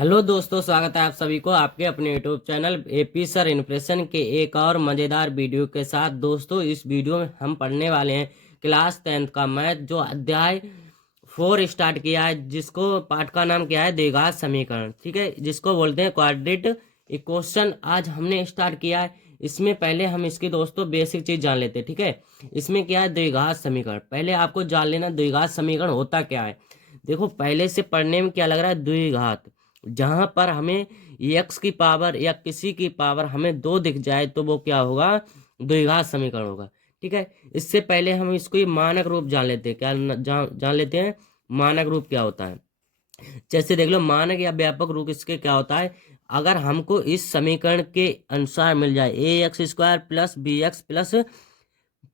Hello दोस्तों, स्वागत है आप सभी को आपके अपने YouTube channel AP sir impression के एक और मज़ेदार वीडियो के साथ। दोस्तों, इस वीडियो में हम पढ़ने वाले हैं क्लास 10th का मैथ, जो अध्याय 4 स्टार्ट किया है, जिसको पाठ का नाम क्या है, द्विघात समीकरण। ठीक है, जिसको बोलते हैं क्वाड्रेटिक इक्वेशन। आज हमने स्टार्ट किया है। इसमें पहले हम इसकी दोस्तों बेसिक चीज़ जान लेते हैं। ठीक है, इसमें क्या है, द्विघात समीकरण। पहले आपको जान लेना द्विघात समीकरण होता क्या है। देखो, पहले से पढ़ने में क्या लग रहा है, द्विघात, जहां पर हमें एक्स की पावर या किसी की पावर हमें दो दिख जाए तो वो क्या होगा, द्विघात समीकरण होगा। ठीक है, इससे पहले हम इसको ये मानक रूप जान लेते हैं। क्या जान लेते हैं, मानक रूप क्या होता है। जैसे देख लो, मानक या व्यापक रूप इसके क्या होता है, अगर हमको इस समीकरण के अनुसार मिल जाए ax² plus bx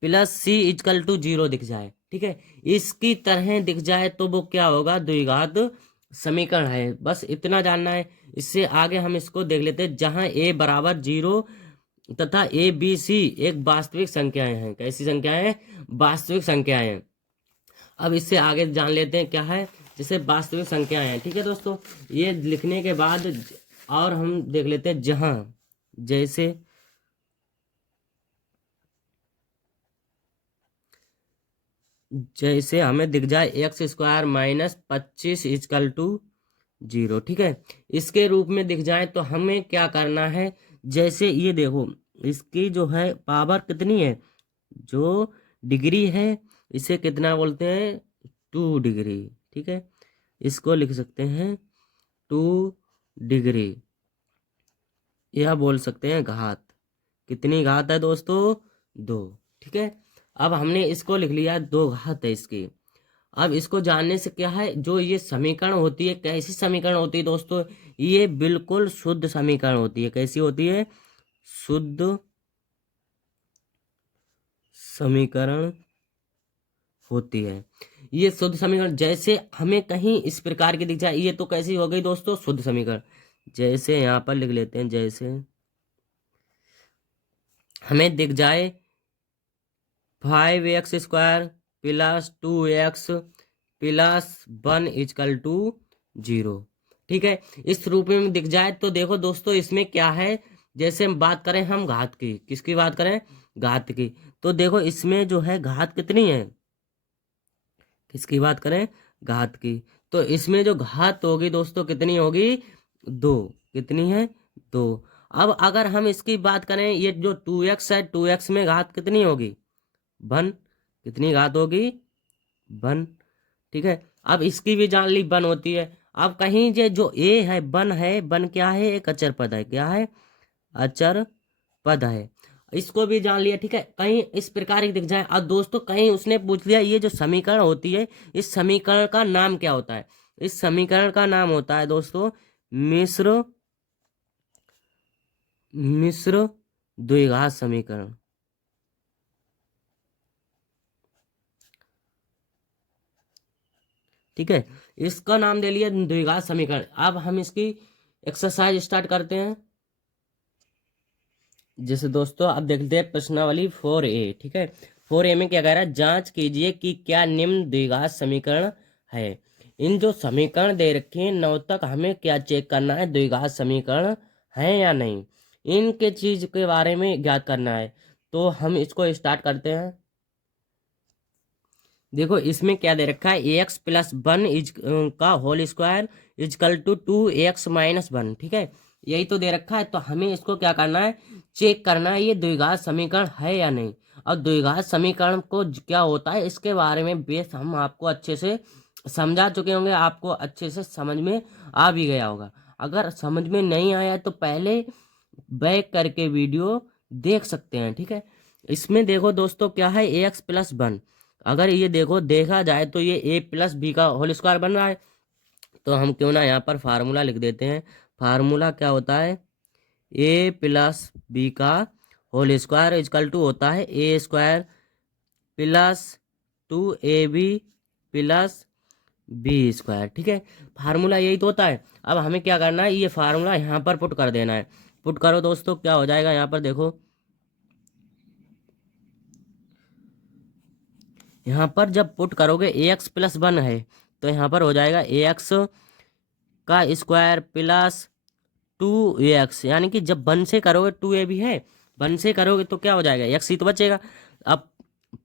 plus c equal to 0 दिख जाए, ठीक है, इसकी तरह दिख जाए तो वो क्या होगा, द्विघात समीकरण है। बस इतना जानना है। इससे आगे हम इसको देख लेते हैं, जहां a बराबर 0 तथा ए बी सी एक वास्तविक संख्याएं हैं। कैसी संख्याएं हैं, वास्तविक संख्याएं हैं। अब इससे आगे जान लेते हैं क्या है, जैसे वास्तविक संख्याएं हैं। ठीक है दोस्तों, ये लिखने के बाद और हम देख लेते हैं, जहां जैसे हमें दिख जाए x² - 25 इजकल टू 0। ठीक है, इसके रूप में दिख जाए तो हमें क्या करना है, जैसे ये देखो, इसकी जो है पावर कितनी है, जो डिग्री है, इसे कितना बोलते हैं, 2 डिग्री। ठीक है, इसको लिख सकते हैं 2 डिग्री, या बोल सकते हैं घात। कितनी घात है दोस्तों, 2। ठीक है, अब हमने इसको लिख लिया, 2 घात है इसकी। अब इसको जानने से क्या है, जो ये समीकरण होती है, कैसी समीकरण होती है दोस्तों, ये बिल्कुल शुद्ध समीकरण होती है। कैसी होती है, शुद्ध समीकरण होती है। ये शुद्ध समीकरण, जैसे हमें कहीं इस प्रकार की दिख जाए, ये तो कैसी हो गई दोस्तों, शुद्ध समीकरण। जैसे यहाँ पर लिख लेते हैं, जैसे हमें दिख जाए 5x² plus 2x plus 1 equal to 0। ठीक है, इस रूप में दिख जाए तो देखो दोस्तों, इसमें क्या है, जैसे हम बात करें, हम घात की, किसकी बात करें, घात की, तो देखो इसमें जो है घात कितनी है, किसकी बात करें, घात की, तो इसमें जो घात होगी दोस्तों कितनी होगी, 2। कितनी है, 2। अब अगर हम इसकी बात करें, ये जो 2x है, 2x में घात कितनी होगी, 1। कितनी घात होगी, 1। ठीक है, अब इसकी भी जान ली, 1 होती है। अब कहीं ये जो ए है, 1 है, 1 क्या है, एक अचर पद है। क्या है, अचर पद है। इसको भी जान लिया। ठीक है, कहीं इस प्रकार की दिख जाए। अब दोस्तों, कहीं उसने पूछ लिया, ये जो समीकरण होती है, इस समीकरण का नाम क्या होता है। इस समीकरण का नाम होता है दोस्तों मिश्र मिश्र द्विघात समीकरण। ठीक है, इसका नाम दे लिया द्विघात समीकरण। अब हम इसकी एक्सरसाइज स्टार्ट करते हैं। जैसे दोस्तों, अब देखते हैं प्रश्नावली 4A। ठीक है, 4A में क्या कह रहा है, जांच कीजिए कि क्या निम्न द्विघात समीकरण है। इन जो समीकरण दे रखे हैं, 9 तक हमें क्या चेक करना है, द्विघात समीकरण है या नहीं, इनके चीज के बारे में ज्ञात करना है। तो हम इसको स्टार्ट करते हैं। देखो, इसमें क्या दे रखा है, ax प्लस 1 इज का whole square equal to 2x - 1। ठीक है, यही तो दे रखा है। तो हमें इसको क्या करना है, चेक करना है, ये द्विघात समीकरण है या नहीं। और द्विघात समीकरण को क्या होता है, इसके बारे में बेस हम आपको अच्छे से समझा चुके होंगे, आपको अच्छे से समझ में आ भी गया होगा। अगर समझ में नहीं आया तो पहले बैक करके वीडियो देख सकते हैं। ठीक है, इसमें देखो दोस्तों, क्या है, ax प्लस 1, अगर ये देखो देखा जाए तो ये a प्लस बी का होल स्क्वायर बन रहा है। तो हम क्यों ना यहाँ पर फार्मूला लिख देते हैं। फार्मूला क्या होता है, a प्लस बी का होल स्क्वायर इजकल टू होता है a² plus 2ab plus b²। ठीक है, फार्मूला यही तो होता है। अब हमें क्या करना है, ये फार्मूला यहाँ पर पुट कर देना है। पुट करो दोस्तों, क्या हो जाएगा, यहाँ पर देखो, यहाँ पर जब पुट करोगे ax प्लस 1 है, तो यहाँ पर हो जाएगा ax का स्क्वायर प्लस 2x, यानी कि जब 1 से करोगे 2a भी है, 1 से करोगे तो क्या हो जाएगा, x ही तो बचेगा। अब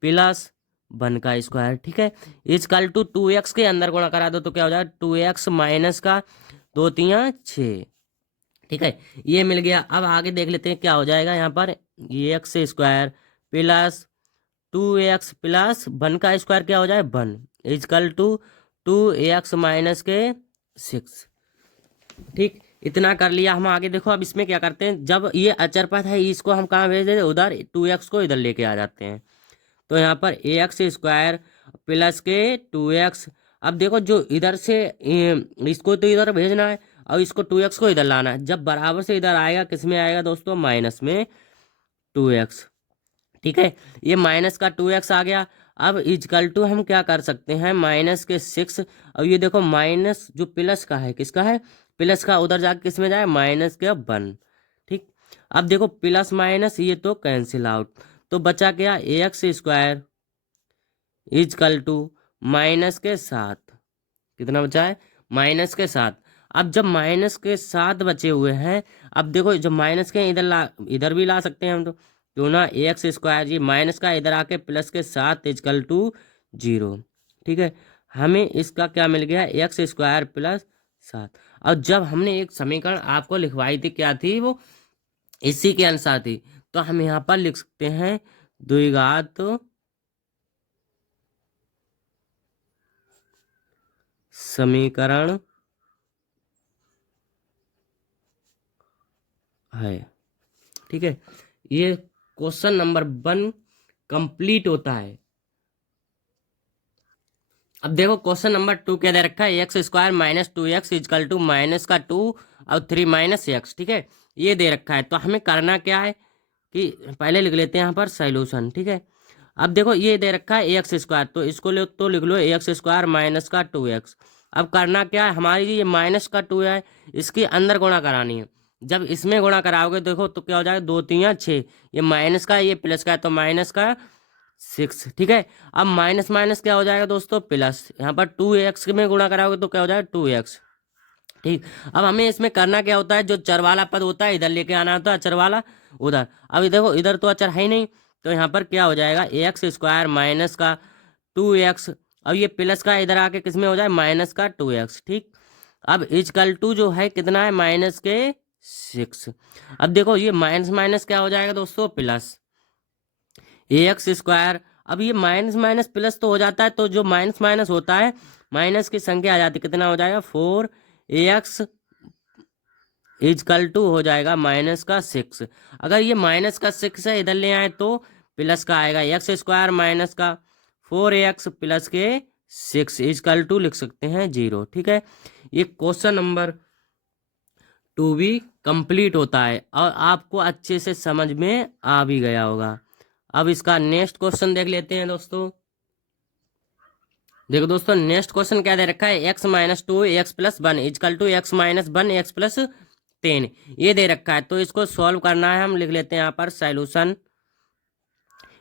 प्लस 1 का स्क्वायर, ठीक है, इजकल टू 2x के अंदर गुणा करा दो तो क्या हो जाएगा 2x माइनस का 2 3 6, ठीक है, ये मिल गया। अब आगे देख लेते हैं क्या हो जाएगा यहाँ पर, ये x square plus 2x plus 1 का स्क्वायर क्या हो जाए 1 इजकल टू 2x माइनस के 6, ठीक, इतना कर लिया हम। आगे देखो अब इसमें क्या करते हैं, जब ये अचर पद है इसको हम कहाँ भेज देते, उधर 2x को इधर लेके आ जाते हैं। तो यहाँ पर एक्स स्क्वायर प्लस के 2x, अब देखो जो इधर से इसको तो इधर भेजना है और इसको 2x को इधर लाना है, जब बराबर से इधर आएगा किस में आएगा दोस्तों, माइनस में 2x, ठीक है, ये माइनस का 2x आ गया। अब इजकल टू हम क्या कर सकते हैं, माइनस के 6, अब ये देखो माइनस जो प्लस का है किसका है, प्लस का, उधर जाके किस में जाए माइनस के 1, ठीक, अब देखो प्लस माइनस ये तो कैंसिल आउट, तो बचा क्या x square equal to minus के 7, कितना बचा है माइनस के 7। अब जब माइनस के 7 बचे हुए हैं, अब देखो जब माइनस के इधर भी ला सकते हैं हम, तो क्यों ना एक्स स्क्वायर जी माइनस का इधर आके प्लस के 7 इजकल टू 0, ठीक है, हमें इसका क्या मिल गया एक्स स्क्वायर प्लस 7। और जब हमने एक समीकरण आपको लिखवाई थी क्या थी वो, इसी के अनुसार थी, तो हम यहाँ पर लिख सकते हैं द्विघात समीकरण है, ठीक है, ये क्वेश्चन नंबर 1 कंप्लीट होता है। अब देखो क्वेश्चन नंबर 2 क्या दे रखा है, x square minus 2x equal to minus का 2 और 3 माइनस एक्स, ठीक है, ये दे रखा है। तो हमें करना क्या है कि पहले लिख लेते हैं यहाँ पर सॉल्यूशन, ठीक है। अब देखो ये दे रखा है एक्स स्क्वायर, तो इसको तो लिख लो एक्स स्क्वायर माइनस का 2x। अब करना क्या है, हमारी ये माइनस का 2 है, इसके अंदर गुणा करानी है। जब इसमें गुणा कराओगे देखो तो क्या हो जाएगा 2 3 6, ये माइनस का ये प्लस का है, तो माइनस का 6, ठीक है। अब माइनस माइनस क्या हो जाएगा दोस्तों प्लस, यहाँ पर 2x में गुणा कराओगे तो क्या हो जाएगा 2x, ठीक। अब हमें इसमें करना क्या होता है, जो चर वाला पद होता है इधर लेके आना होता है, अचर वाला उधर। अब देखो इधर तो अचर है ही नहीं, तो यहाँ पर क्या हो जाएगा एक्स स्क्वायर माइनस का 2x, अब ये प्लस का इधर आके किस में हो जाए माइनस का 2x, ठीक। अब इजकल टू जो है कितना है माइनस के 6। अब देखो ये माइनस माइनस क्या हो जाएगा दोस्तों प्लस एक्स स्क्वायर, अब ये माइनस माइनस प्लस तो हो जाता है, तो जो माइनस माइनस होता है माइनस की संख्या आ जाती है, कितना हो जाएगा 4x इजकल टू हो जाएगा माइनस का 6। अगर ये माइनस का 6 है इधर ले आए तो प्लस का आएगा, एक्स स्क्वायर माइनस का 4x प्लस के 6 इजकल टू लिख सकते हैं 0, ठीक है। ये क्वेश्चन नंबर 2 भी कंप्लीट होता है और आपको अच्छे से समझ में आ भी गया होगा। अब इसका नेक्स्ट क्वेश्चन देख लेते हैं दोस्तों। देखो दोस्तों नेक्स्ट क्वेश्चन क्या दे रखा है, x minus 2x plus 1 equal to x minus 1x plus 10, ये दे रखा है। तो इसको सॉल्व करना है, हम लिख लेते हैं यहाँ पर सॉल्यूशन।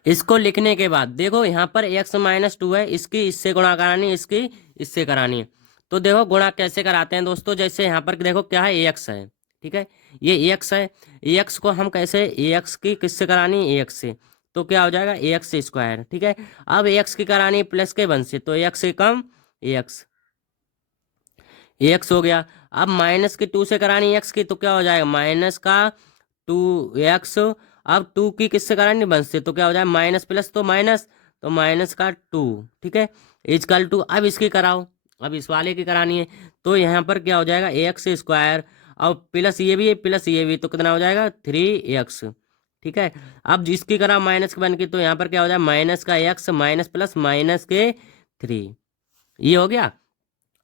इसको लिखने के बाद देखो यहाँ पर x माइनस 2 है, इसकी इससे गुणा करानी है, इसकी इससे करानी है। तो देखो गुणा कैसे कराते हैं दोस्तों, जैसे यहाँ पर देखो क्या है x है, ठीक है, ये x है, x को हम कैसे x की किससे करानी है x से, तो क्या हो जाएगा एक्स स्क्वायर, ठीक है। अब एक्स की करानी प्लस के 1 से, तो एक्स से कम एक्स हो गया। अब माइनस की 2 से करानी एक्स की, तो क्या हो जाएगा माइनस का 2x। अब 2 की किससे करानी 1 से, तो क्या हो जाएगा माइनस प्लस तो माइनस, तो माइनस का 2, ठीक है, इजकल टू। अब इसकी कराओ, अब इस वाले की करानी है, तो यहाँ पर क्या हो जाएगा एक्स स्क्वायर और प्लस ये भी है प्लस ये भी, तो कितना हो जाएगा 3x, ठीक है। अब जिसकी करा माइनस के 1 की, तो यहाँ पर क्या हो जाएगा माइनस का x माइनस प्लस माइनस के 3, ये हो गया।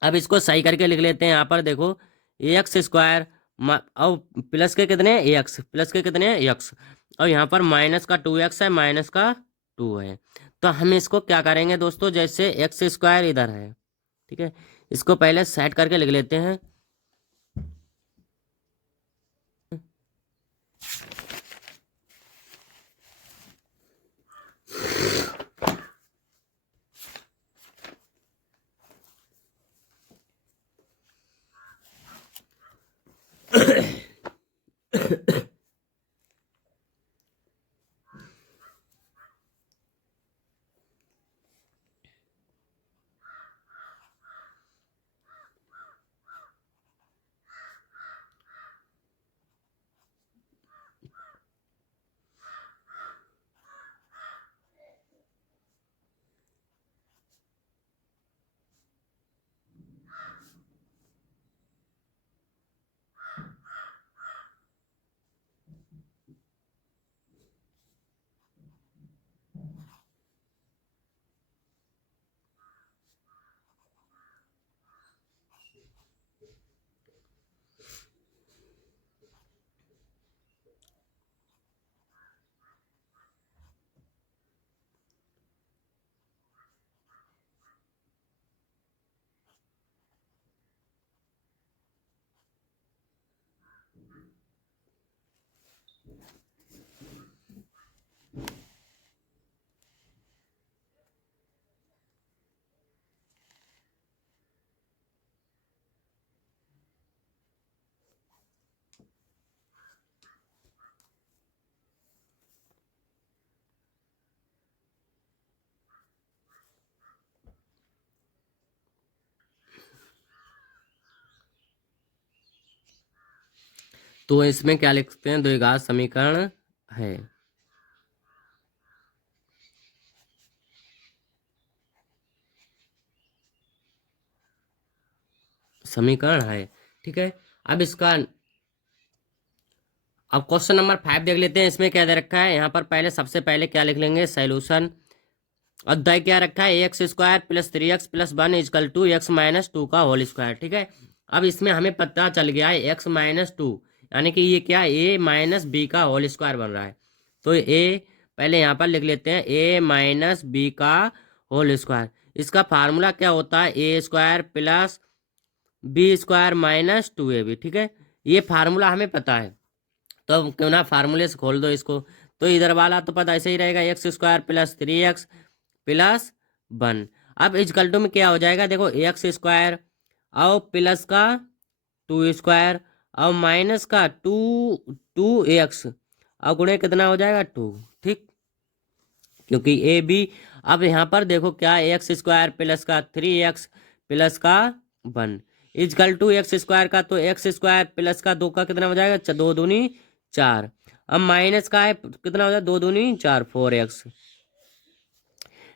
अब इसको सही करके लिख लेते हैं, यहाँ पर देखो एक्स स्क्वायर और प्लस के कितने एक्स, प्लस के कितने एक्स, और यहाँ पर माइनस का 2x है माइनस का 2 है। तो हम इसको क्या करेंगे दोस्तों, जैसे एक्स स्क्वायर इधर है, ठीक है, इसको पहले सेट करके लिख लेते हैं। तो इसमें क्या लिख सकते हैं, द्विघात समीकरण है। समीकरण है, ठीक है। अब इसका अब क्वेश्चन नंबर 5 देख लेते हैं। इसमें क्या दे रखा है, यहाँ पर पहले सबसे पहले क्या लिख लेंगे, सॉल्यूशन। अध्याय क्या रखा है, x square plus 3x plus 1 equal to x minus 2 का होल स्क्वायर, ठीक है। अब इसमें हमें पता चल गया है एक्स माइनस 2, यानी कि ये क्या, ए माइनस बी का होल स्क्वायर बन रहा है। तो ए पहले यहाँ पर लिख लेते हैं, ए माइनस बी का होल स्क्वायर। इसका फार्मूला क्या होता है, A square plus B square minus 2ab, ठीक है। ये फार्मूला हमें पता है, तो अब क्यों ना फार्मूले से खोल दो इसको। तो इधर वाला तो पता ऐसे ही रहेगा, x square plus 3x plus 1। अब इजकल टू में क्या हो जाएगा, देखो एक्स स्क्वायर और प्लस का 2 स्क्वायर और माइनस का 2x और गुणे कितना हो जाएगा 2, ठीक। क्योंकि ए बी, अब यहाँ पर देखो क्या, एक्स स्क्वायर प्लस का 3x प्लस का 1 इजकल टू एक्स स्क्वायर का, तो एक्स स्क्वायर प्लस का 2 का कितना हो जाएगा, 2 दूनी 4। अब माइनस का है कितना हो जाएगा, 2 दूनी 4, 4x,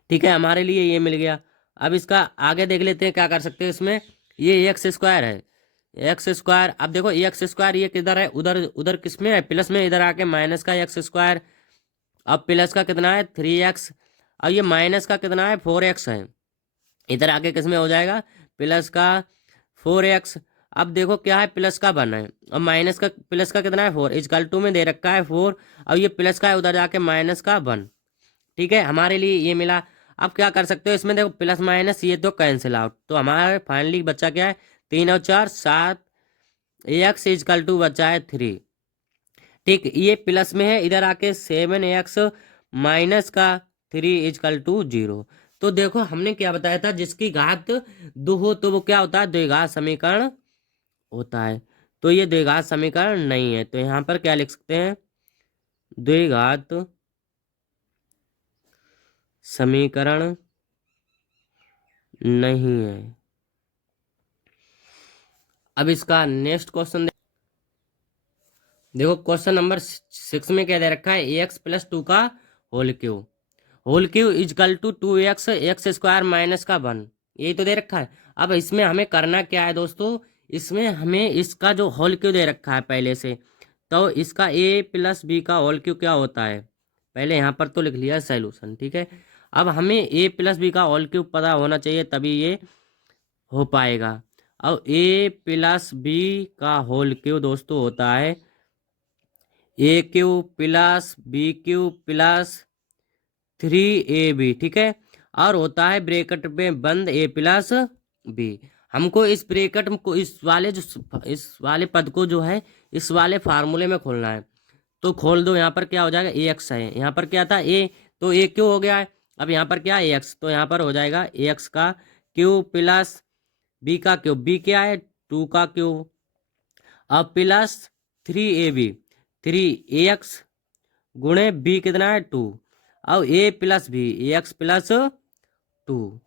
ठीक है। हमारे लिए ये मिल गया। अब इसका आगे देख लेते हैं क्या कर सकते हैं इसमें। ये एक्स स्क्वायर है, एक्स स्क्वायर। अब देखो एक्स स्क्वायर ये किधर है, उधर उधर किस में है, प्लस में, इधर आके माइनस का एक्स स्क्वायर। अब प्लस का कितना है 3x, और ये माइनस का कितना है 4x है, इधर आके किस में हो जाएगा, प्लस का 4x। अब देखो क्या है, प्लस का 1 है और माइनस का, प्लस का कितना है 4, इजकल टू में दे रखा है 4, और ये प्लस का है उधर जाके माइनस का 1, ठीक है। हमारे लिए ये मिला। अब क्या कर सकते हो इसमें, देखो प्लस माइनस ये तो कैंसिल आउट, तो हमारे फाइनली बचा क्या है, 3 और 4 7, एक्स इजकल टू बचा है 3, ठीक। ये प्लस में है, इधर आके 7x माइनस का 3 इजकल टू 0। तो देखो हमने क्या बताया था, जिसकी घात 2 हो तो वो क्या होता है, द्विघात समीकरण होता है। तो ये द्विघात समीकरण नहीं है, तो यहाँ पर क्या लिख सकते हैं, द्विघात समीकरण नहीं है। अब इसका नेक्स्ट क्वेश्चन देखो, क्वेश्चन नंबर 6 में क्या दे रखा है, एक्स प्लस 2 का whole cube equal to 2x x square minus का 1, यही तो दे रखा है। अब इसमें हमें करना क्या है दोस्तों, इसमें हमें इसका जो होल क्यू दे रखा है पहले से, तो इसका a प्लस बी का होल क्यू क्या होता है, पहले यहाँ पर तो लिख लिया सॉल्यूशन, ठीक है। अब हमें a प्लस बी का होल क्यू पता होना चाहिए, तभी ये हो पाएगा। अब a प्लस बी का होल क्यू दोस्तों होता है A cube plus B cube plus 3ab, ठीक है। और होता है ब्रैकेट में बंद a प्लस बी। हमको इस ब्रैकेट को, इस वाले जो, इस वाले पद को जो है, इस वाले फार्मूले में खोलना है। तो खोल दो, यहाँ पर क्या हो जाएगा, ए एक्स है, यहाँ पर क्या था ए, तो ए क्यू हो गया है। अब यहाँ पर क्या है एक्स, तो यहाँ पर हो जाएगा ए एक्स का क्यू प्लस बी का क्यूब, बी क्या है 2 का क्यूब, अब प्लस 3ab। 3 AX गुणे बी कितना है 2। अब A plus B AX plus 2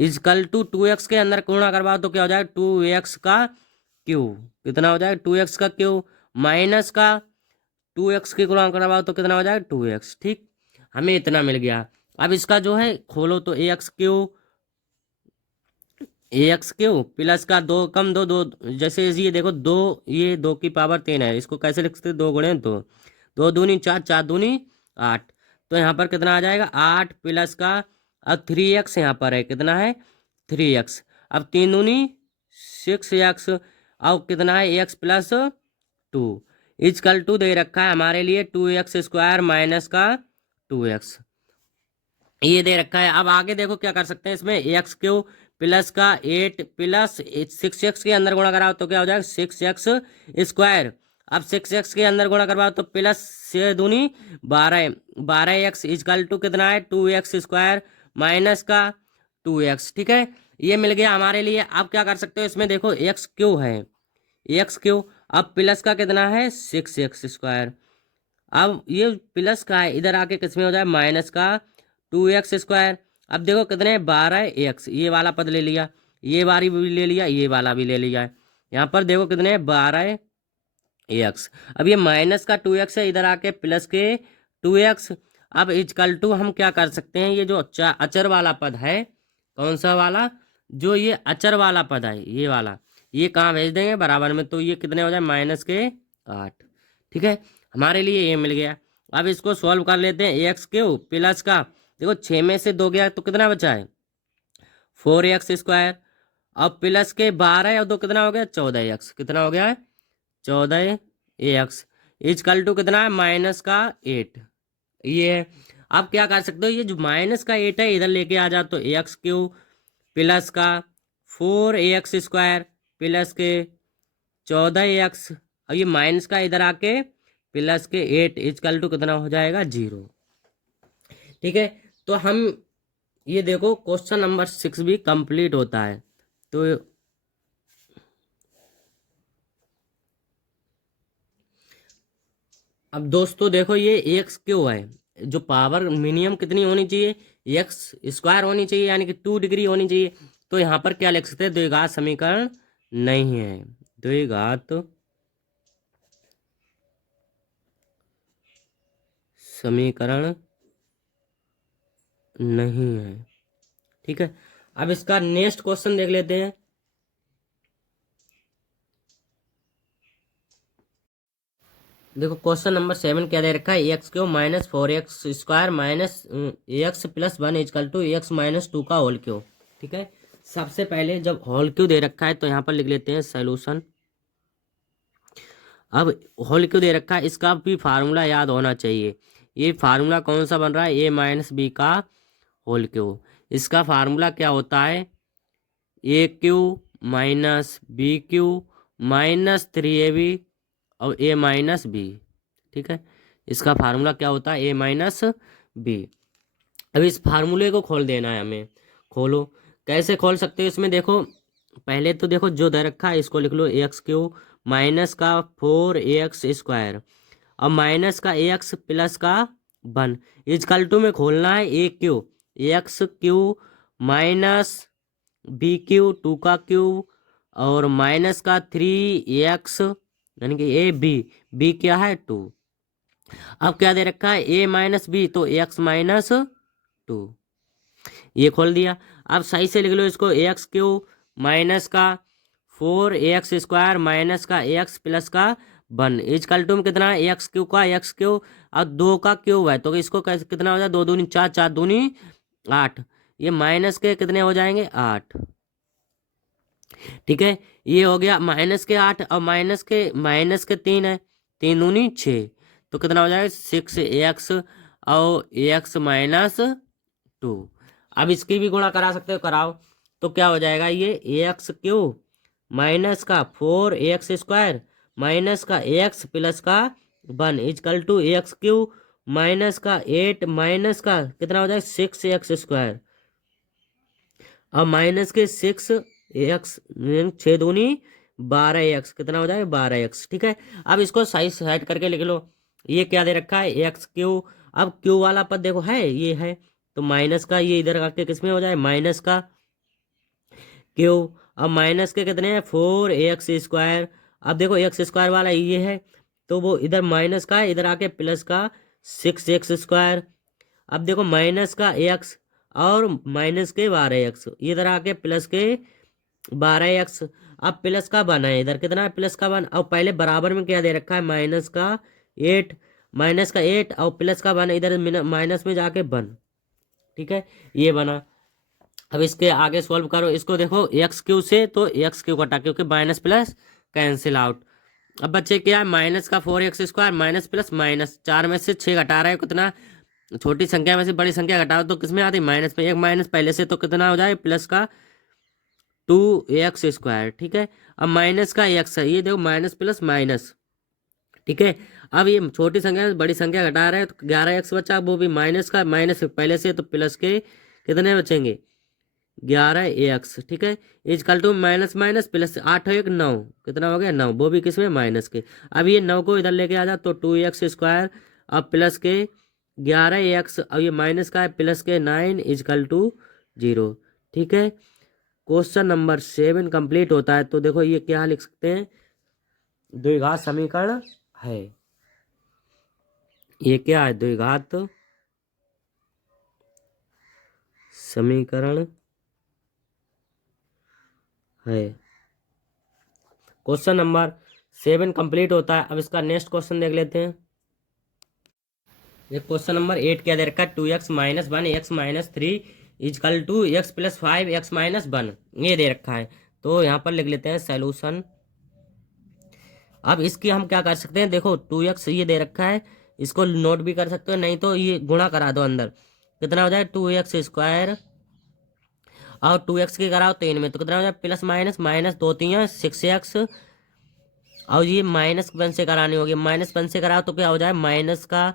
equal to 2x के अंदर गुणा करवाओ तो क्या हो जाएगा 2x का क्यूब। कितना हो जाएगा 2x का क्यूब माइनस का 2x के गुणा करवाओ तो कितना हो जाएगा 2x। ठीक, हमें इतना मिल गया। अब इसका जो है खोलो तो AX क्यू प्लस का 2 कम 2 2 जैसे ये देखो 2 ये 2 की पावर 3 है, इसको कैसे लिख सकते 2 गुणे 2 2 दूनी 4 4 दूनी 8। तो यहाँ पर कितना आ जाएगा 8 प्लस का अब 3x यहाँ पर है कितना है 3x। अब 3 दूनी 6x। अब कितना है x प्लस 2 इजकल टू दे रखा है हमारे लिए 2x² माइनस का 2x ये दे रखा है। अब आगे देखो क्या कर सकते हैं इसमें AX क्यू प्लस का 8 प्लस 6x के अंदर गुणा कराओ तो क्या हो जाएगा 6x²। अब 6x के अंदर गुणा करवाओ तो प्लस से दूनी 12x इजकल टू कितना है 2x² माइनस का 2x। ठीक है, ये मिल गया हमारे लिए। अब क्या कर सकते हो इसमें देखो AX क्यू है AX क्यू अब प्लस का कितना है 6x²। अब ये प्लस का है इधर आके किसमें हो जाए माइनस का 2x²। अब देखो कितने 12x ये वाला पद ले लिया, ये वाली भी ले लिया, ये वाला भी ले लिया है। यहाँ पर देखो कितने 12x। अब ये माइनस का 2x है इधर आके प्लस के 2x। अब इजकल टू हम क्या कर सकते हैं ये जो अचर वाला पद है कौन सा वाला जो ये अचर वाला पद है ये वाला ये कहाँ भेज देंगे बराबर में तो ये कितने हो जाए -8। ठीक है, हमारे लिए ये मिल गया। अब इसको सॉल्व कर लेते हैं AX क्यू प्लस का देखो 6 में से 2 गया तो कितना बचा है 4x²। अब प्लस के 12 और 2 कितना हो गया 14x कितना हो गया है 14x इजकल टू कितना है -8 ये है। अब क्या कर सकते हो ये जो -8 है इधर लेके आ जाओ तो AX क्यू प्लस का 4AX² प्लस के 14x अब ये माइनस का इधर आके प्लस के 8 इजकल टू कितना हो जाएगा 0। ठीक है, तो हम ये देखो क्वेश्चन नंबर 6 भी कंप्लीट होता है। तो अब दोस्तों देखो ये AX क्यू है जो पावर मिनिमम कितनी होनी चाहिए x² होनी चाहिए यानी कि 2 डिग्री होनी चाहिए। तो यहाँ पर क्या लिख सकते हैं द्विघात समीकरण नहीं है, द्विघात समीकरण नहीं है। ठीक है, अब इसका नेक्स्ट क्वेश्चन देख लेते हैं। देखो क्वेश्चन नंबर 7 क्या दे रखा है AX cube -4x² minus AX plus 1 equal to AX -2 का होल क्यू। ठीक है, सबसे पहले जब होल क्यू दे रखा है तो यहाँ पर लिख लेते हैं सोल्यूशन। अब होल क्यू दे रखा है इसका भी फार्मूला याद होना चाहिए। ये फार्मूला कौन सा बन रहा है A-B का होल क्यू। इसका फार्मूला क्या होता है AQ - BQ -3AB और A-B। ठीक है, इसका फार्मूला क्या होता है A-B। अब इस फार्मूले को खोल देना है हमें। खोलो, कैसे खोल सकते हो इसमें देखो पहले तो देखो जो दे रखा है इसको लिख लो AX क्यू माइनस का 4AX² अब माइनस का AX प्लस का 1 इजकल टू में खोलना है AX क्यू माइनस BQ 2 का क्यूब और माइनस का 3AX यानी कि B क्या है 2। अब क्या दे रखा है A-B तो AX -2 ये खोल दिया। अब सही से लिख लो इसको AX क्यू माइनस का 4AX² माइनस का AX प्लस का 1 इजकल टू में कितना है AX क्यू का AX क्यू अब 2 का क्यूब है तो इसको कितना हो जाए 2 दूनी 4 4 दूनी 8 ये माइनस के कितने हो जाएंगे 8। ठीक है, ये हो गया -8 और माइनस के 3 है 3 दूनी 6 तो कितना हो जाएगा 6AX और AX -2। अब इसकी भी गुणा करा सकते हो कराओ तो क्या हो जाएगा ये AX क्यू माइनस का 4AX² माइनस का AX प्लस का 1 equal to AX cube minus का 8 माइनस का कितना हो जाएगा 6AX² अब माइनस के 6AX 6 दूनी 12x कितना हो जाएगा 12x। ठीक है, अब इसको सही सेट करके लिख लो। ये क्या दे रखा है एक्स क्यू। अब क्यू वाला पद देखो है ये है, तो माइनस का ये इधर आके किसमें हो जाए माइनस का क्यू। अब माइनस के कितने हैं 4x²। अब देखो x² वाला ये है, तो वो इधर माइनस का है, इधर आके प्लस का 6x²। अब देखो माइनस का x और माइनस के 12x, इधर आके प्लस के 12x। अब प्लस का 1 है, इधर कितना है प्लस का 1। और पहले बराबर में क्या दे रखा है माइनस का 8, माइनस का 8 और प्लस का 1, इधर माइनस में जाके 1। ठीक है, ये बना। अब इसके आगे सॉल्व करो इसको, देखो एक्स क्यू से तो एक्स क्यू कटा, क्योंकि माइनस प्लस कैंसिल आउट। अब बच्चे क्या है माइनस का 4x² माइनस प्लस माइनस, 4 में से 6 घटा रहा है कितना, छोटी संख्या में से बड़ी संख्या घटाओ तो किसमें आती है माइनस में, एक माइनस पहले से तो कितना हो जाए प्लस का 2x²। ठीक है, अब माइनस का x है, ये देखो माइनस प्लस माइनस। ठीक है, अब ये छोटी संख्या में बड़ी संख्या घटा रहे हैं तो 11x बचा, वो भी माइनस का, माइनस पहले से तो प्लस के कितने बचेंगे 11x। ठीक है, equal to minus minus plus 8 1 9, कितना हो गया 9, वो भी किसमें माइनस के। अब ये 9 को इधर लेके आ जा तो 2x², अब प्लस के 11x, अब ये माइनस का है प्लस के 9 इजकल टू 0। ठीक है, क्वेश्चन नंबर 7 कंप्लीट होता है। तो देखो ये क्या लिख सकते हैं, द्विघात समीकरण है। ये क्या है द्विघात समीकरण है। क्वेश्चन नंबर 7 कंप्लीट होता है। अब इसका नेक्स्ट क्वेश्चन देख लेते हैं। ये क्वेश्चन नंबर 8 क्या दे रखा है 2x - 1 x - 3 is equal to x + 5 x - 1, ये दे रखा है। तो यहाँ पर लिख लेते हैं सॉल्यूशन। अब इसकी हम क्या कर सकते हैं, देखो 2x ये दे रखा है, इसको नोट भी कर सकते हो, नहीं तो ये गुणा करा दो अंदर, कितना हो जाए 2x² और 2x की कराओ 3 में तो कितना हो जाए प्लस माइनस, माइनस 2 3 6x, और ये माइनस 1 से करानी होगी, माइनस 1 से कराओ तो क्या हो जाए माइनस का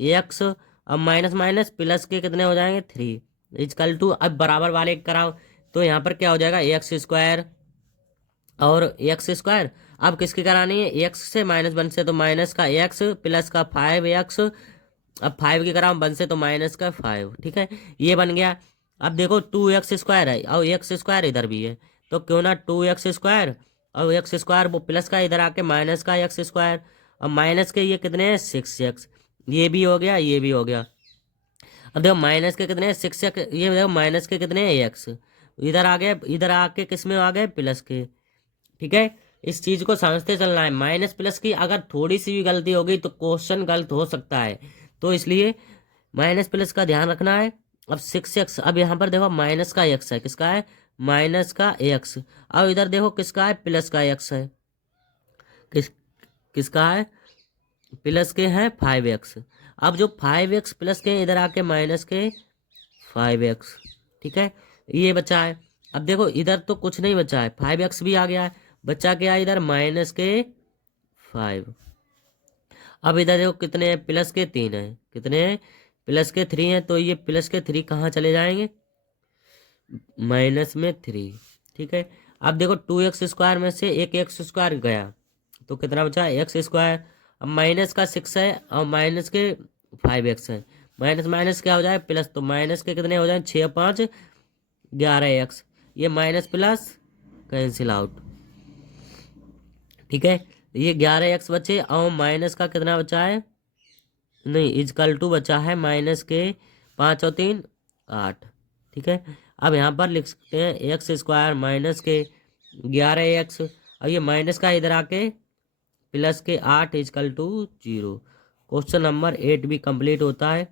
x, अब माइनस माइनस प्लस के कितने हो जाएंगे 3 इजकल टू, अब बराबर वाले कराओ तो यहाँ पर क्या हो जाएगा x² और x²। अब किसकी करानी है x से -1 से, तो माइनस का x प्लस का 5x, अब 5 की कराओ 1 से तो माइनस का 5। ठीक है, ये बन गया। अब देखो 2x² है और x² इधर भी है, तो क्यों ना 2x² और x² वो प्लस का इधर आके माइनस का x², और माइनस के ये कितने हैं 6x, ये भी हो गया ये भी हो गया। अब देखो माइनस के कितने हैं 6x, ये देखो माइनस के कितने हैं x, इधर आ गए, इधर आके किस में आ गए प्लस के। ठीक है, इस चीज को समझते चलना है, माइनस प्लस की अगर थोड़ी सी भी गलती होगी तो क्वेश्चन गलत हो सकता है, तो इसलिए माइनस प्लस का ध्यान रखना है। अब 6x, अब यहाँ पर देखो माइनस का x है, किसका है माइनस का x, अब इधर देखो किसका है प्लस का x है, किसका है प्लस के हैं 5x। अब जो 5x प्लस के इधर आके माइनस के 5x। ठीक है, ये बचा है। अब देखो इधर तो कुछ नहीं बचा है, 5x भी आ गया है, बचा क्या है इधर माइनस के 5। अब इधर देखो कितने हैं प्लस के 3 है, कितने हैं प्लस के 3 है, तो ये प्लस के 3 कहाँ चले जाएंगे माइनस में 3। ठीक है, अब देखो 2x² में से एक x² गया तो कितना बचा x²। अब माइनस का 6 है और माइनस के 5x है, माइनस माइनस क्या हो जाए प्लस, तो माइनस के कितने हो जाए 6 5 11x, ये माइनस प्लस कैंसिल आउट। ठीक है, ये 11x बचे और माइनस का कितना बचा है, नहीं इजकल टू बचा है माइनस के 5 और 3 8। ठीक है, अब यहाँ पर लिख सकते हैं x² माइनस के 11x, और ये माइनस का इधर आके प्लस के 8 इजकल टू 0। क्वेश्चन नंबर 8 भी कंप्लीट होता है।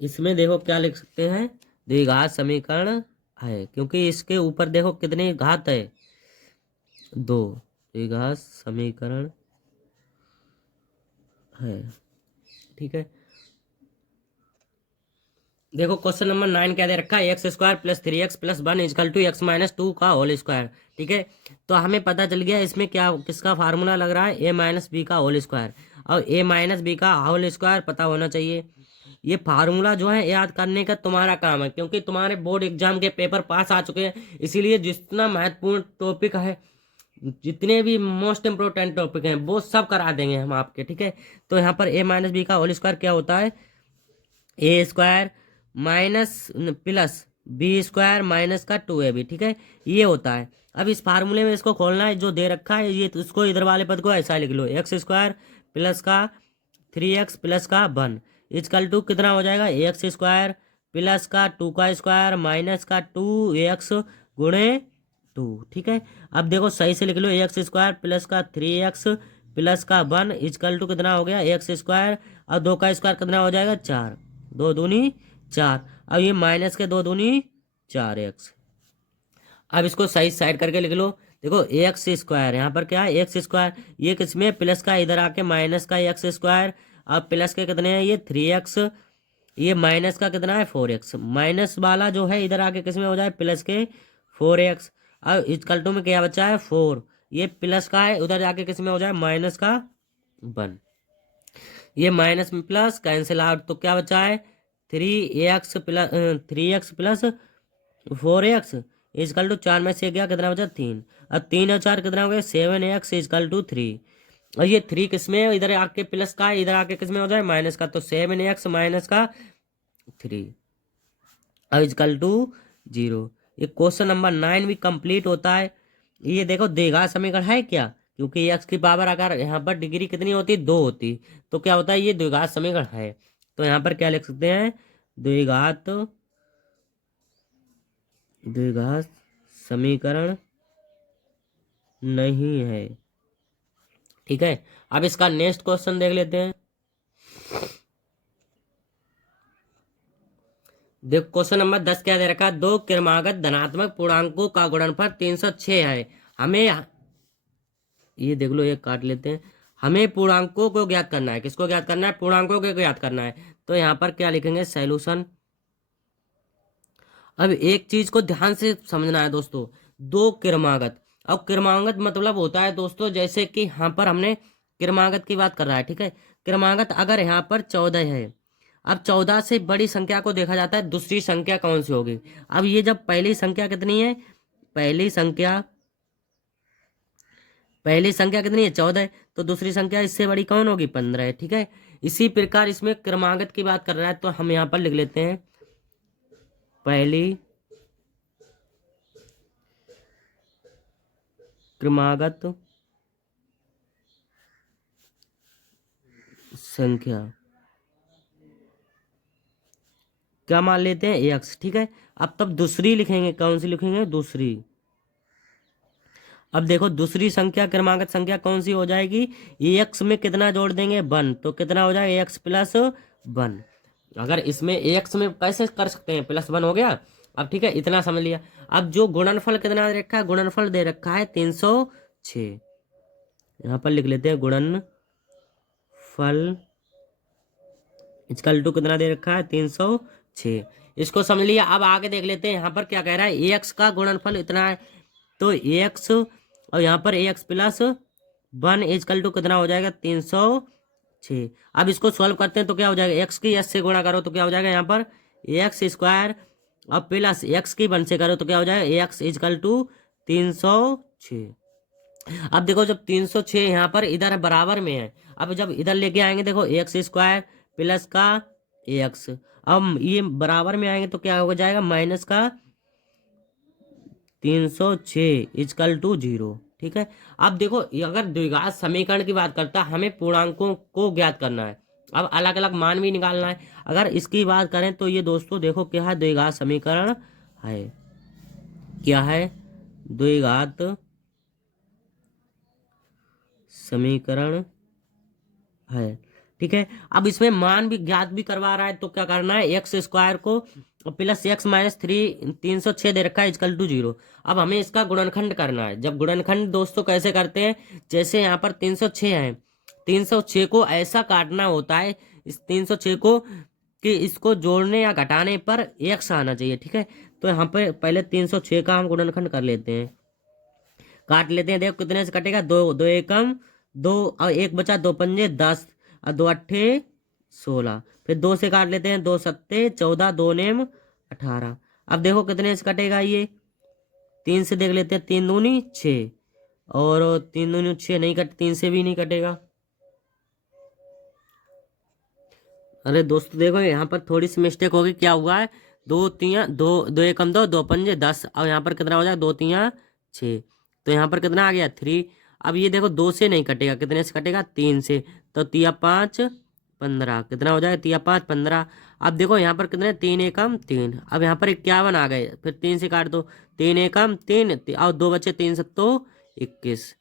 इसमें देखो क्या लिख सकते हैं द्विघात समीकरण है, क्योंकि इसके ऊपर देखो कितनी घात है 2, द्विघात समीकरण है। ठीक है, देखो क्वेश्चन नंबर 9 क्या दे रखा है x² + 3x + 1 equal to x - 2 का होल स्क्वायर। ठीक है, तो हमें पता चल गया इसमें क्या किसका फार्मूला लग रहा है a - b का होल स्क्वायर, और a - b का होल स्क्वायर पता होना चाहिए। ये फार्मूला जो है याद करने का तुम्हारा काम है, क्योंकि तुम्हारे बोर्ड एग्जाम के पेपर पास आ चुके हैं। इसीलिए जितना महत्वपूर्ण टॉपिक है, जितने भी मोस्ट इम्पोर्टेंट टॉपिक हैं, वो सब करा देंगे हम आपके, ठीक है। तो यहाँ पर a माइनस बी का होल स्क्वायर क्या होता है, A square minus plus B square minus का 2ab, ठीक है, ये होता है। अब इस फार्मूले में इसको खोलना है, जो दे रखा है ये, तो इसको इधर वाले पद को ऐसा लिख लो, एक्स स्क्वायर प्लस का 3x प्लस का 1 इजकल टू कितना हो जाएगा, एक्स स्क्वायर प्लस का 2 का स्क्वायर माइनस का 2x गुणे 2, ठीक है। अब देखो सही से लिख लो, एक्स स्क्वायर प्लस का 3x प्लस का 1 इजकल टू कितना हो गया, एक्स स्क्वायर और 2 का स्क्वायर कितना हो जाएगा, 4, 2 दूनी 4। अब ये माइनस के 2 दूनी 4x। अब इसको सही साइड करके लिख लो, देखो एक्स स्क्वायर यहाँ पर क्या है, एक्स स्क्वायर, ये किसमें प्लस का, इधर आके माइनस का एक्स स्क्वायर। अब प्लस के कितने हैं, ये 3x, ये माइनस का कितना है 4x, माइनस वाला जो है इधर आके किसमें हो जाए, प्लस के 4x। अब इजकल टू में क्या बचा है 4, ये प्लस का है, उधर जाके किसमें हो जाए माइनस का 1, ये माइनस में प्लस कैंसिल आउट, तो क्या बचा है 3x plus 4x is equal to 4 में से गया कितना बचा 3, अब 3 और 4 कितना हो गया 7x इजकल टू 3। और ये 3 किसमें है, इधर आके प्लस का, इधर आके किसमें हो जाए माइनस का, तो 7x माइनस का 3 अब इजकल टू 0। ये क्वेश्चन नंबर 9 भी कंप्लीट होता है। ये देखो द्विघात समीकरण है क्या, क्योंकि x की पावर अगर यहाँ पर डिग्री कितनी होती 2 होती, तो क्या होता है ये द्विघात समीकरण है। तो यहाँ पर क्या लिख सकते हैं, द्विघात समीकरण नहीं है, ठीक है। अब इसका नेक्स्ट क्वेश्चन देख लेते हैं। देखो क्वेश्चन नंबर 10 क्या दे रखा है, दो क्रमागत धनात्मक पूर्णांकों का गुणनफल 306 है। हमें ये देख लो, ये काट लेते हैं। हमें पूर्णांकों को ज्ञात करना है, किसको ज्ञात करना है, पूर्णांकों को ज्ञात करना है। तो यहाँ पर क्या लिखेंगे, सॉल्यूशन। अब एक चीज को ध्यान से समझना है दोस्तों, दो क्रमागत। अब क्रमागत मतलब होता है दोस्तों, जैसे कि यहाँ पर हमने क्रमागत की बात कर रहा है, ठीक है। क्रमागत अगर यहाँ पर 14 है, अब 14 से बड़ी संख्या को देखा जाता है दूसरी संख्या कौन सी होगी। अब ये जब पहली संख्या कितनी है, पहली संख्या कितनी है 14 है, तो दूसरी संख्या इससे बड़ी कौन होगी 15 है, ठीक है। इसी प्रकार इसमें क्रमागत की बात कर रहा है, तो हम यहाँ पर लिख लेते हैं पहली क्रमागत संख्या क्या मान लेते हैं एक्स, ठीक है। अब तब दूसरी लिखेंगे, कौन सी लिखेंगे, दूसरी। अब देखो दूसरी संख्या क्रमागत संख्या कौन सी हो जाएगी, एक्स में कितना जोड़ देंगे 1, तो कितना हो जाएगा एक्स प्लस 1। अगर इसमें एक्स में कैसे कर सकते हैं, +1 हो गया। अब ठीक है, इतना समझ लिया। अब जो गुणनफल कितना दे रखा है, गुणनफल दे रखा है 306। यहाँ पर लिख लेते हैं गुणनफल इजकल टू कितना दे रखा है 306, इसको समझ लिया। अब आगे देख लेते हैं, यहाँ पर क्या कह रहा है, एक्स का गुणनफल इतना है, तो एक्स और यहाँ पर एक्स प्लस 1 इजकल टू कितना हो जाएगा 306। अब इसको सॉल्व करते हैं तो क्या हो जाएगा, एक्स की एस से गुणा करो तो क्या हो जाएगा, यहाँ पर एक्स स्क्वायर और प्लस एक्स की 1 से करो तो क्या हो जाएगा, एक्स इजकल टू 306। अब देखो जब 306 यहाँ पर इधर बराबर में है, अब जब इधर लेके आएंगे देखो एक्स स्क्वायर प्लस का एक्स, अब ये बराबर में आएंगे तो क्या हो जाएगा माइनस का 306 इजकल टू 0, ठीक है। अब देखो अगर द्विघात समीकरण की बात करता है, हमें पूर्णांकों को ज्ञात करना है, अब अलग अलग मान भी निकालना है। अगर इसकी बात करें तो ये दोस्तों देखो क्या है, द्विघात समीकरण है, क्या है, द्विघात समीकरण है, ठीक है। अब इसमें मान भी ज्ञात भी करवा रहा है, तो क्या करना है, एक्स स्क्वायर को प्लस एक्स माइनस 306 दे रखा है इजकल टू 0। अब हमें इसका गुणनखंड करना है। जब गुणनखंड दोस्तों कैसे करते हैं, जैसे यहाँ पर 306 है, 306 को ऐसा काटना होता है इस 306 को कि इसको जोड़ने या घटाने पर एक्स आना चाहिए, ठीक है। तो यहाँ पर पहले 306 का हम गुणनखंड कर लेते हैं, काट लेते हैं। देखो कितने से कटेगा, 2 2 एकम 2 और 1 बचा, 2 पंजे 10 और 2 अट्ठे 16। फिर 2 से काट लेते हैं, 2 सत्ते 14, 2 नेम 18। अब देखो कितने से कटेगा ये, 3 से देख लेते हैं, 3 दूनी 6, और 3 दूनी 6 नहीं कट, 3 से भी नहीं कटेगा। अरे दोस्तों देखो यहाँ पर थोड़ी सी मिस्टेक होगी, क्या हुआ है, दो तिया दो, दो एकम दो, दो पंजे 10, और यहाँ पर कितना हो जाएगा, दो तिया 6, तो यहाँ पर कितना आ गया 3। अब ये देखो 2 से नहीं कटेगा, कितने से कटेगा, 3 से, तो तिया 5 15, कितना हो जाएगा, तिया 5 15। अब देखो यहाँ पर कितने, 3 एकम 3, अब यहाँ पर 51 आ गए, फिर 3 से काट दो, 3 एकम 3, और 2 बचे, 3 सत्तो 21।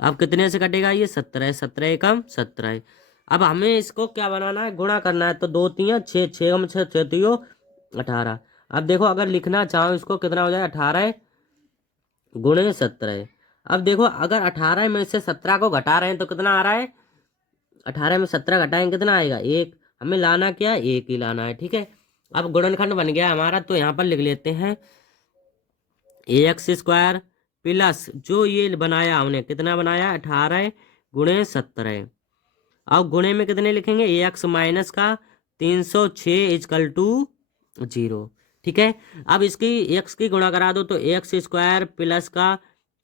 अब कितने से कटेगा ये, 17, 17 एकम 17। अब हमें इसको क्या बनाना है, गुणा करना है, तो 2 तिया 6, 6 कम 6 6 तियो 18। अब देखो अगर लिखना चाहो इसको, कितना हो जाएगा, 18 गुणे 17। अब देखो अगर 18 में से 17 को घटा रहे हैं तो कितना आ रहा है, 18 में 17 घटाएंगे कितना आएगा, एक। हमें लाना क्या है, एक ही लाना है, ठीक है। अब गुणनखंड बन गया हमारा, तो यहाँ पर लिख लेते हैं AX² प्लस जो ये बनाया हमने, कितना बनाया, 18 गुणे 17। अब गुणे में कितने लिखेंगे, AX माइनस का 306 इजकल टू 0, ठीक है। अब इसकी x की गुणा करा दो, तो AX² प्लस का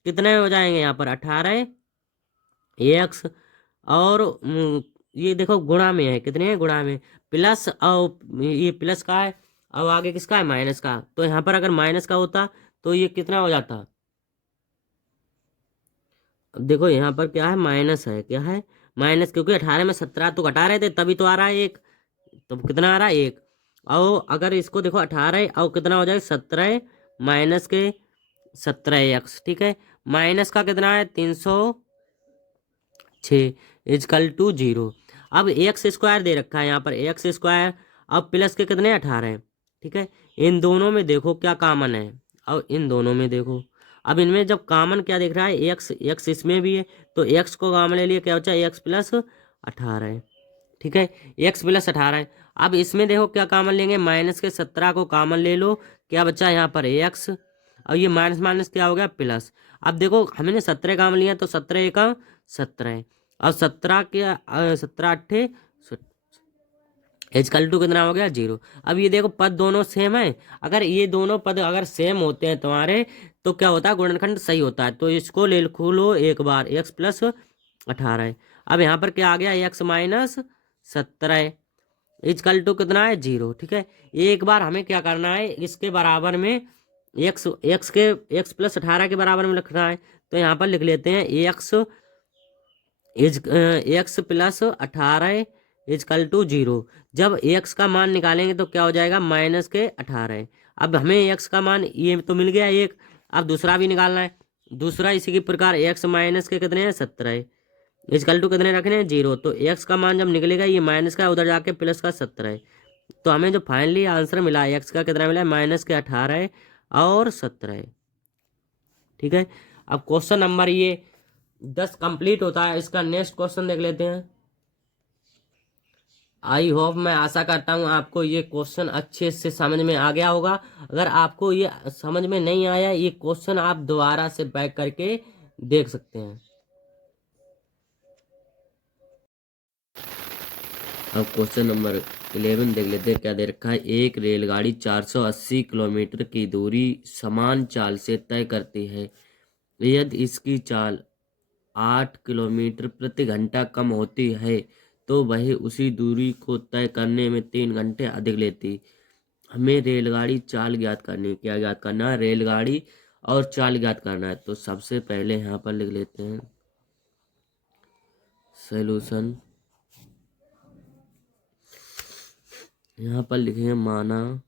कितने हो जाएंगे यहाँ पर, 18 AX, और ये देखो गुणा में है, कितने हैं गुणा में, प्लस, और ये प्लस का है, और आगे किसका है, माइनस का। तो यहाँ पर अगर माइनस का होता तो ये कितना हो जाता, अब देखो यहाँ पर क्या है, माइनस है, क्या है, माइनस, क्योंकि 18 में 17 तो घटा रहे थे, तभी तो आ रहा है एक, तो कितना आ रहा है एक। और अगर इसको देखो 18 और कितना हो जाएगा, 17 माइनस के 17x, ठीक है। माइनस का कितना है, 306 इजकल टू 0। अब AX² दे रखा है यहाँ पर, AX², अब प्लस के कितने 18, ठीक है। इन दोनों में देखो क्या कॉमन है, और इन दोनों में देखो, अब इनमें जब कॉमन क्या दिख रहा है, एक्स इसमें भी है, तो एक्स को कॉमन ले लिए, क्या बचा, एक्स प्लस 18, ठीक है, एक्स प्लस 18। अब इसमें देखो क्या कॉमन लेंगे, माइनस के 17 को कॉमन ले लो, क्या बचा यहाँ पर एक्स, और ये माइनस माइनस क्या हो गया, प्लस। अब देखो हमने 17 कॉमन लिया, तो 17 का 17, और 17 के 17 अट्ठे इजकल टू कितना हो गया, 0। अब ये देखो पद दोनों सेम है, अगर ये दोनों पद अगर सेम होते हैं तुम्हारे, तो क्या होता है, गुणनखंड सही होता है। तो इसको ले लो एक बार, x प्लस 18। अब यहाँ पर क्या आ गया, x माइनस 17 इजकल टू कितना है, 0, ठीक है। एक बार हमें क्या करना है, इसके बराबर में x प्लस 18 के बराबर में लिखना है, तो यहाँ पर लिख लेते हैं x प्लस 18 इजकल टू 0। जब x का मान निकालेंगे तो क्या हो जाएगा, माइनस के 18। अब हमें x का मान ये तो मिल गया एक, अब दूसरा भी निकालना है। दूसरा इसी के प्रकार x माइनस के कितने हैं, 17 इजकल टू कितने रखने हैं, 0। तो x का मान जब निकलेगा, ये माइनस का उधर जाके प्लस का 17, तो हमें जो फाइनली आंसर मिला x का कितना मिला, माइनस के 18 और 17, ठीक है। अब क्वेश्चन नंबर ये 10 कंप्लीट होता है। इसका नेक्स्ट क्वेश्चन देख लेते हैं। आई होप, मैं आशा करता हूँ आपको ये क्वेश्चन अच्छे से समझ में आ गया होगा। अगर आपको ये समझ में नहीं आया, ये क्वेश्चन आप दोबारा से बैक करके देख सकते हैं। अब क्वेश्चन नंबर 11 देख लेते हैं, क्या दे रखा है। एक रेलगाड़ी 480 किलोमीटर की दूरी समान चाल से तय करती है। यदि इसकी चाल 8 किलोमीटर प्रति घंटा कम होती है, तो वह उसी दूरी को तय करने में 3 घंटे अधिक लेती। हमें रेलगाड़ी चाल ज्ञात करनी है। क्या ज्ञात करना है, रेलगाड़ी और चाल ज्ञात करना है। तो सबसे पहले यहाँ पर लिख लेते हैं सॉल्यूशन। यहाँ पर लिखेंगे माना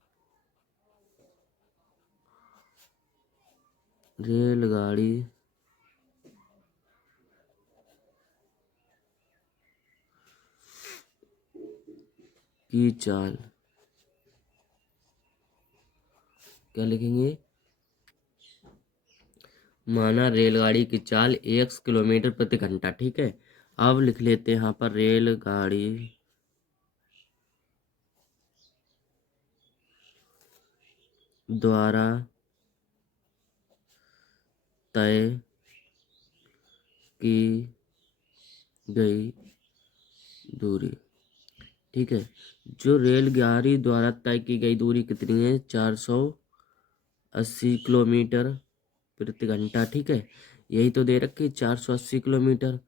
रेलगाड़ी की चाल, क्या लिखेंगे, माना रेलगाड़ी की चाल 1 किलोमीटर प्रति घंटा, ठीक है। अब लिख लेते हैं यहाँ पर रेलगाड़ी द्वारा तय की गई दूरी, ठीक है। जो रेलगाड़ी द्वारा तय की गई दूरी कितनी है? 480 किलोमीटर प्रति घंटा। ठीक है, यही तो दे रखी 480 किलोमीटर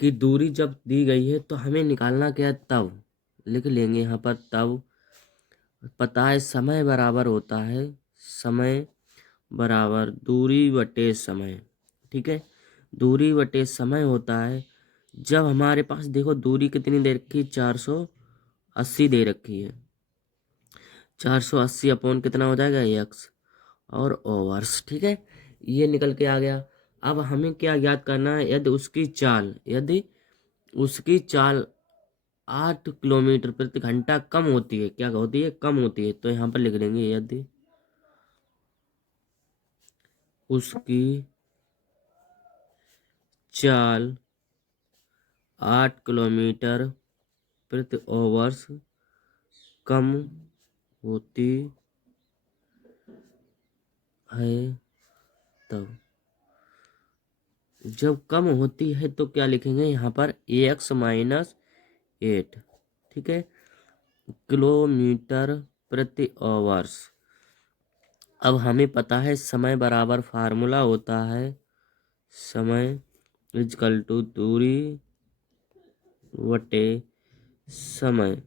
की दूरी जब दी गई है तो हमें निकालना क्या है? तब लिख लेंगे यहाँ पर। तब पता है समय बराबर होता है समय बराबर दूरी बटे समय। ठीक है, दूरी बटे समय होता है जब हमारे पास देखो दूरी कितनी दे रखी है? 480 दे रखी है। 480 अपॉन कितना हो जाएगा? एक्स और ओवर्स। ठीक है, ये निकल के आ गया। अब हमें क्या याद करना है? यदि उसकी चाल 8 किलोमीटर प्रति घंटा कम होती है, क्या होती है? कम होती है। तो यहाँ पर लिख लेंगे यदि उसकी चाल 8 किलोमीटर प्रति ओवर्स कम होती है, तब जब कम होती है तो क्या लिखेंगे यहाँ पर? X minus 8। ठीक है, किलोमीटर प्रति ओवर्स। अब हमें पता है समय बराबर फार्मूला होता है समय इजकल टू दूरी वटे समय।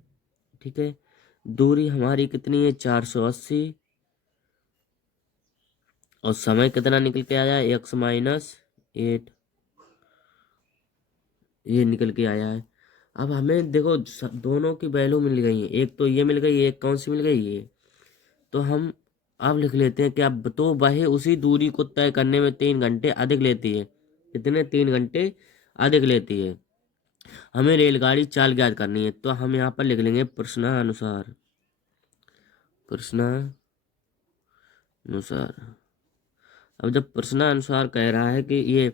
ठीक है, दूरी हमारी कितनी है? 480 और समय कितना निकल के आया? एक्स माइनस 8, ये निकल के आया है। अब हमें देखो दोनों की वैल्यू मिल गई है, एक तो ये मिल गई, एक कौन सी मिल गई? ये। तो हम अब लिख लेते हैं कि अब तो वह उसी दूरी को तय करने में 3 घंटे अधिक लेती है। कितने? 3 घंटे अधिक लेती है। हमें रेलगाड़ी चाल ज्ञात करनी है, तो हम यहाँ पर लिख लेंगे प्रश्नानुसार। अब जब प्रश्नानुसार कह रहा है कि ये,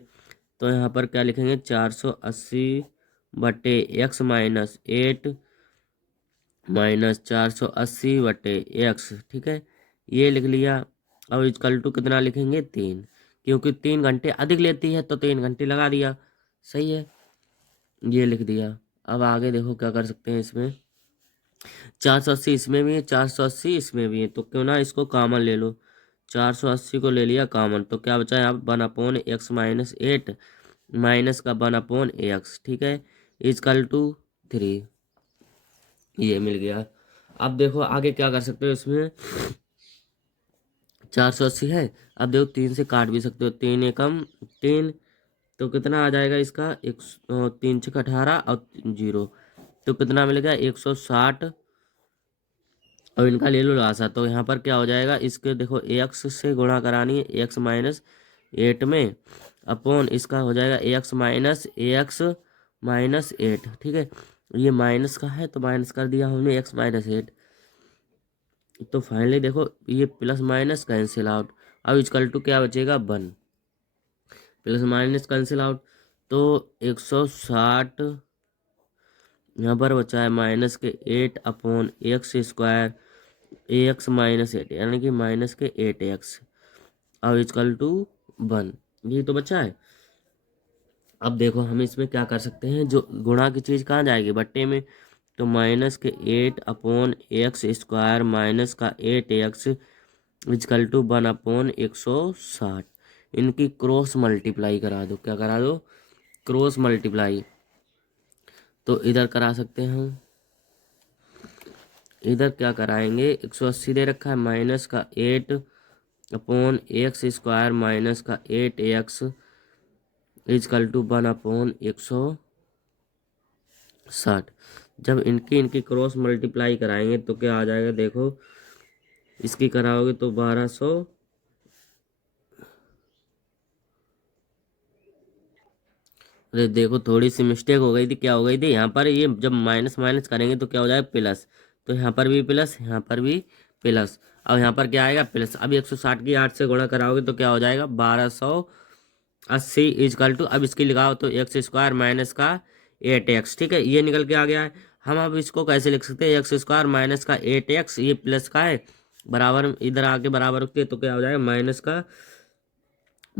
तो यहाँ पर क्या लिखेंगे? 480 बटे एक्स माइनस 8 माइनस 480 बटे एक्स। ठीक है, ये लिख लिया। अब इक्वल टू कितना लिखेंगे? 3, क्योंकि 3 घंटे अधिक लेती है तो 3 घंटे लगा दिया। सही है, ये लिख दिया। अब आगे देखो क्या कर सकते हैं इसमें। 480 इसमें भी है, 480 इसमें भी है, तो क्यों ना इसको कॉमन ले लो। 480 को ले लिया कॉमन, तो क्या बचा है? आप 1/x माइनस 8 माइनस का 1/x। ठीक है, इजकल टू 3, ये मिल गया। अब देखो आगे क्या कर सकते हो इसमें। 480 है, अब देखो 3 से काट भी सकते हो। 3 एकम 3, तो कितना आ जाएगा इसका? 3 6 18 और 0, तो कितना मिलेगा? 160। और इनका ले लो लासा, तो यहाँ पर क्या हो जाएगा? इसके देखो एक्स से गुणा करानी है, एक्स माइनस 8 में अपॉन इसका हो जाएगा एक्स माइनस 8। ठीक है, ये माइनस का है तो माइनस कर दिया हमने एक्स माइनस 8। तो फाइनली देखो ये प्लस माइनस कैंसिल आउट। अब इक्वल टू क्या बचेगा? 1। प्लस माइनस कैंसिल आउट, तो 160 यहाँ पर बचा है माइनस के 8 upon x square x minus 8, यानी कि माइनस के 8x। अब इक्वल टू 1, ये तो बचा है। अब देखो हम इसमें क्या कर सकते हैं, जो गुणा की चीज़ कहाँ जाएगी? बट्टे में। तो माइनस के 8 अपॉन एक्स स्क्वायर माइनस का 8x इक्वल टू 1 अपॉन 160। इनकी क्रॉस मल्टीप्लाई करा दो। क्या करा दो? Cross multiply. तो इधर करा सकते हैं हम। इधर क्या कराएंगे? 180 दे रखा है, माइनस का 8 अपॉन एक्स स्क्वायर माइनस का 8x इजकल टू 1 अपॉन 160। जब इनकी क्रॉस मल्टीप्लाई कराएंगे तो क्या आ जाएगा? देखो इसकी कराओगे तो 1200। अरे देखो थोड़ी सी मिस्टेक हो गई थी। क्या हो गई थी? यहाँ पर ये जब माइनस माइनस करेंगे तो क्या हो जाएगा? प्लस। तो यहाँ पर भी प्लस, यहाँ पर भी प्लस। अब यहाँ पर क्या आएगा? प्लस। अब 160 की 8 से गुणा कराओगे तो क्या हो जाएगा? 1280 इजकल टू, अब इसकी लगाओ तो एक्स स्क्वायर माइनस का 8x। ठीक है, ये निकल के आ गया है। हम अब इसको कैसे लिख सकते हैं? एक्स स्क्वायर माइनस का 8x, ये प्लस का है, बराबर इधर आके बराबर रखते हैं तो क्या हो जाएगा? माइनस का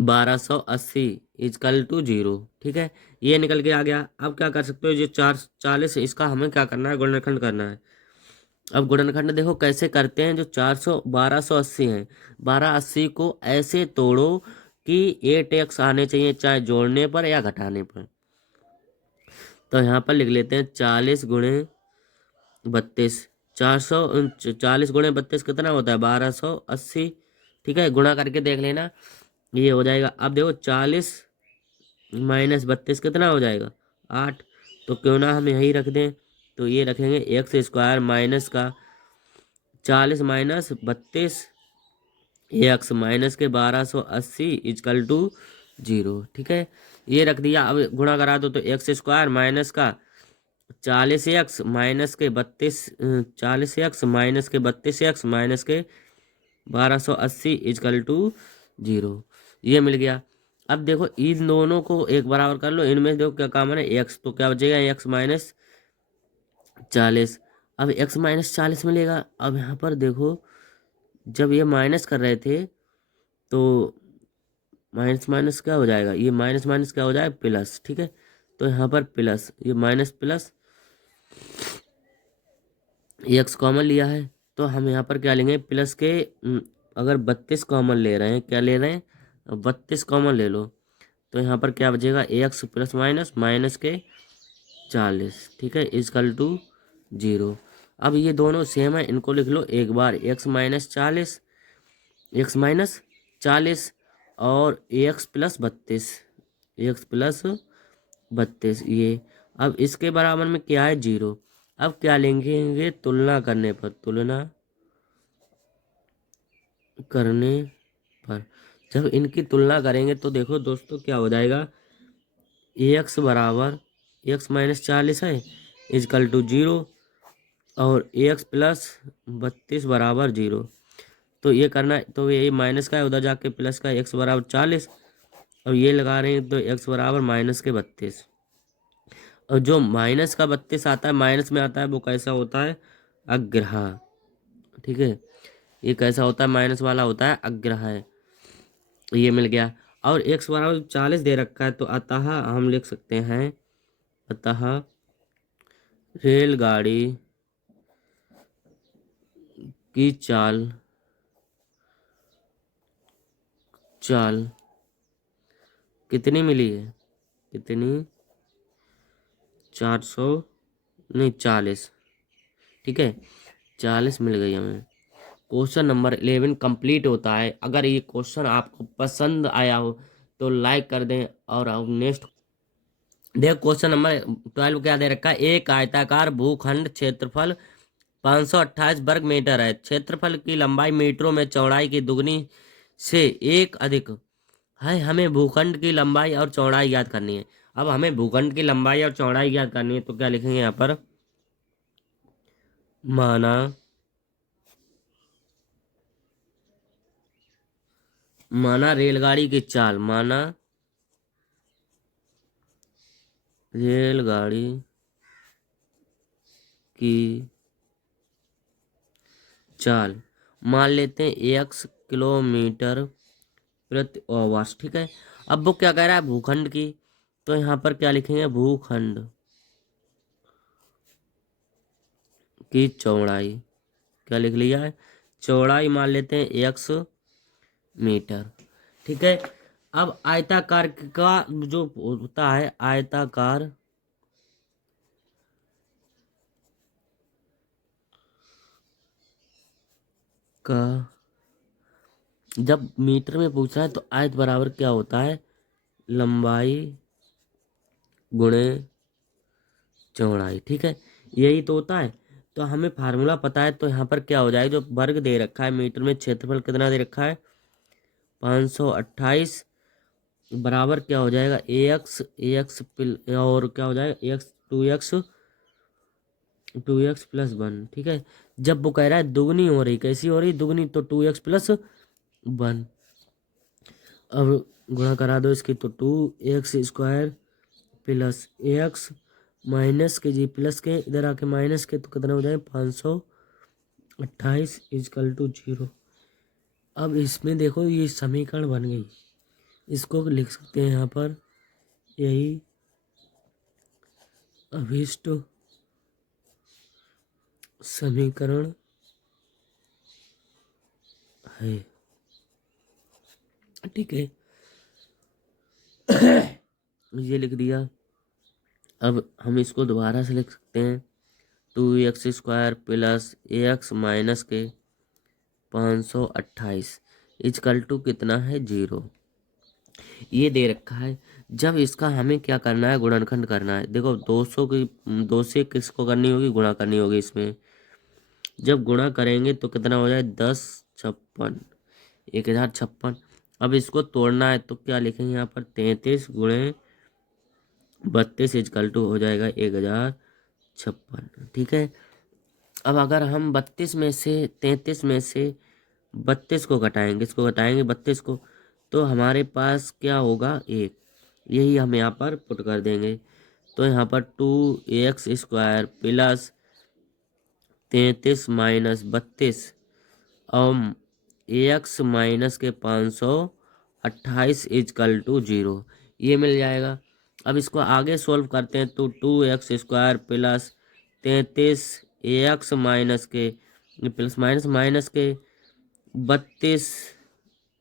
1280 इजकल टू 0। ठीक है, ये निकल के आ गया। अब क्या कर सकते हो, जो 440 इसका हमें क्या करना है, गुणनखंड करना है। अब गुणनखंड देखो कैसे करते हैं। जो 1280 है, 1280 को ऐसे तोड़ो कि 8x आने चाहिए, चाहे जोड़ने पर या घटाने पर। तो यहाँ पर लिख लेते हैं 40 × 32। 40 × 32 कितना होता है, 1280। ठीक है, गुणा करके देख लेना, ये हो जाएगा। अब देखो 40 - 32 कितना हो जाएगा, 8। तो क्यों ना हम यही रख दें, तो ये रखेंगे x² माइनस का 40 - 32 x माइनस के 1280 इजकल टू 0। ठीक है, ये रख दिया। अब गुणा करा दो तो x² माइनस का 40x माइनस के 32 40x माइनस के 32x माइनस के 1280 इजकल टू 0। ये मिल गया। अब देखो इन दोनों को एक बराबर कर लो, इनमें देखो क्या कॉमन है, x, तो क्या बचेगा, x - 40। अब x - 40 मिलेगा। अब यहाँ पर देखो जब ये माइनस कर रहे थे तो माइनस माइनस क्या हो जाएगा, ये माइनस माइनस क्या हो जाएगा, प्लस। ठीक है, तो यहाँ पर प्लस, ये माइनस प्लस, एक्स कॉमन लिया है तो हम यहाँ पर क्या लेंगे, प्लस के अगर 32 कॉमन ले रहे हैं, क्या ले रहे हैं, 32 कॉमन ले लो, तो यहाँ पर क्या बचेगा, एक्स प्लस माइनस माइनस के 40। ठीक है, इजकल टू 0। अब ये दोनों सेम है, इनको लिख लो एक बार, x - 40 और x + 32, x + 32 ये। अब इसके बराबर में क्या है, 0। अब क्या लेंगे, तुलना करने पर, तुलना करने पर जब इनकी तुलना करेंगे तो देखो दोस्तों क्या हो जाएगा, x बराबर x - 40 है इजकल टू 0 और x + 32 बराबर 0। तो ये करना है, तो ये माइनस का है, उधर जाके प्लस का, x बराबर 40 और ये लगा रहे हैं तो x बराबर माइनस के 32। और जो माइनस का 32 आता है, माइनस में आता है, वो कैसा होता है, अग्रहा। ठीक है, ये कैसा होता है, माइनस वाला होता है, अग्रहा है। ये मिल गया। और x बराबर 40 दे रखा है, तो अतः हम लिख सकते हैं, अतः रेलगाड़ी की चाल चाल कितनी मिली है, कितनी, 400 नहीं 40। ठीक है, 40 मिल गई हमें। क्वेश्चन नंबर 11 कंप्लीट होता है। अगर ये क्वेश्चन आपको पसंद आया हो तो लाइक कर दें। और अब नेक्स्ट देख, क्वेश्चन नंबर 12 क्या दे रखा है, एक आयताकार भूखंड, क्षेत्रफल 528 वर्ग मीटर है, क्षेत्रफल की लंबाई मीटरों में, चौड़ाई की दुगनी से एक अधिक है। हमें भूखंड की लंबाई और चौड़ाई याद करनी है। अब हमें भूखंड की लंबाई और चौड़ाई याद करनी है तो क्या लिखेंगे यहाँ पर, माना माना रेलगाड़ी की चाल, माना रेलगाड़ी की चाल, मान लेते हैं 1 किलोमीटर प्रति आवर्स। ठीक है, अब वो क्या कह रहा है, भूखंड की, तो यहाँ पर क्या लिखेंगे, भूखंड की चौड़ाई, क्या लिख लिया है, चौड़ाई मान लेते हैं 1 मीटर। ठीक है, अब आयताकार का जो होता है, आयताकार का जब मीटर में पूछा है तो आयत बराबर क्या होता है, लंबाई गुणे चौड़ाई। ठीक है, यही तो होता है। तो हमें फार्मूला पता है, तो यहाँ पर क्या हो जाएगा, जो वर्ग दे रखा है मीटर में, क्षेत्रफल कितना दे रखा है, 528 बराबर क्या हो जाएगा, एक्स एक्स और क्या हो जाएगा, एक्स 2x + 1। ठीक है, जब वो कह रहा है दुगनी हो रही, कैसी हो रही, दुगनी, तो 2x + 1। अब गुणा करा दो इसकी, तो 2x² + x माइनस के जी प्लस के इधर आके माइनस के, तो कितना हो जाए, 528 इजकल टू 0। अब इसमें देखो ये समीकरण बन गई। इसको लिख सकते हैं यहाँ पर, यही अभीष्ट समीकरण है। ठीक है, ये लिख दिया। अब हम इसको दोबारा से लिख सकते हैं, 2x² प्लस ax माइनस के 528 इजकल टू कितना है, 0। ये दे रखा है। जब इसका हमें क्या करना है, गुणनखंड करना है। देखो 2 से किसको करनी होगी, गुणा करनी होगी इसमें। जब गुणा करेंगे तो कितना हो जाए, 10×56, 1056। अब इसको तोड़ना है तो क्या लिखेंगे यहाँ पर, 33×32 इजकल टू हो जाएगा 1056। ठीक है, अब अगर हम 33 में से 32 को घटाएंगे, इसको घटाएंगे 32 को, तो हमारे पास क्या होगा, 1। यही हम यहाँ पर पुट कर देंगे। तो यहाँ पर 2x² प्लस 33 माइनस 32 और ax माइनस के 528 इजकल टू 0, ये मिल जाएगा। अब इसको आगे सोल्व करते हैं तो 2x² प्लस 33 ax माइनस के प्लस माइनस के 32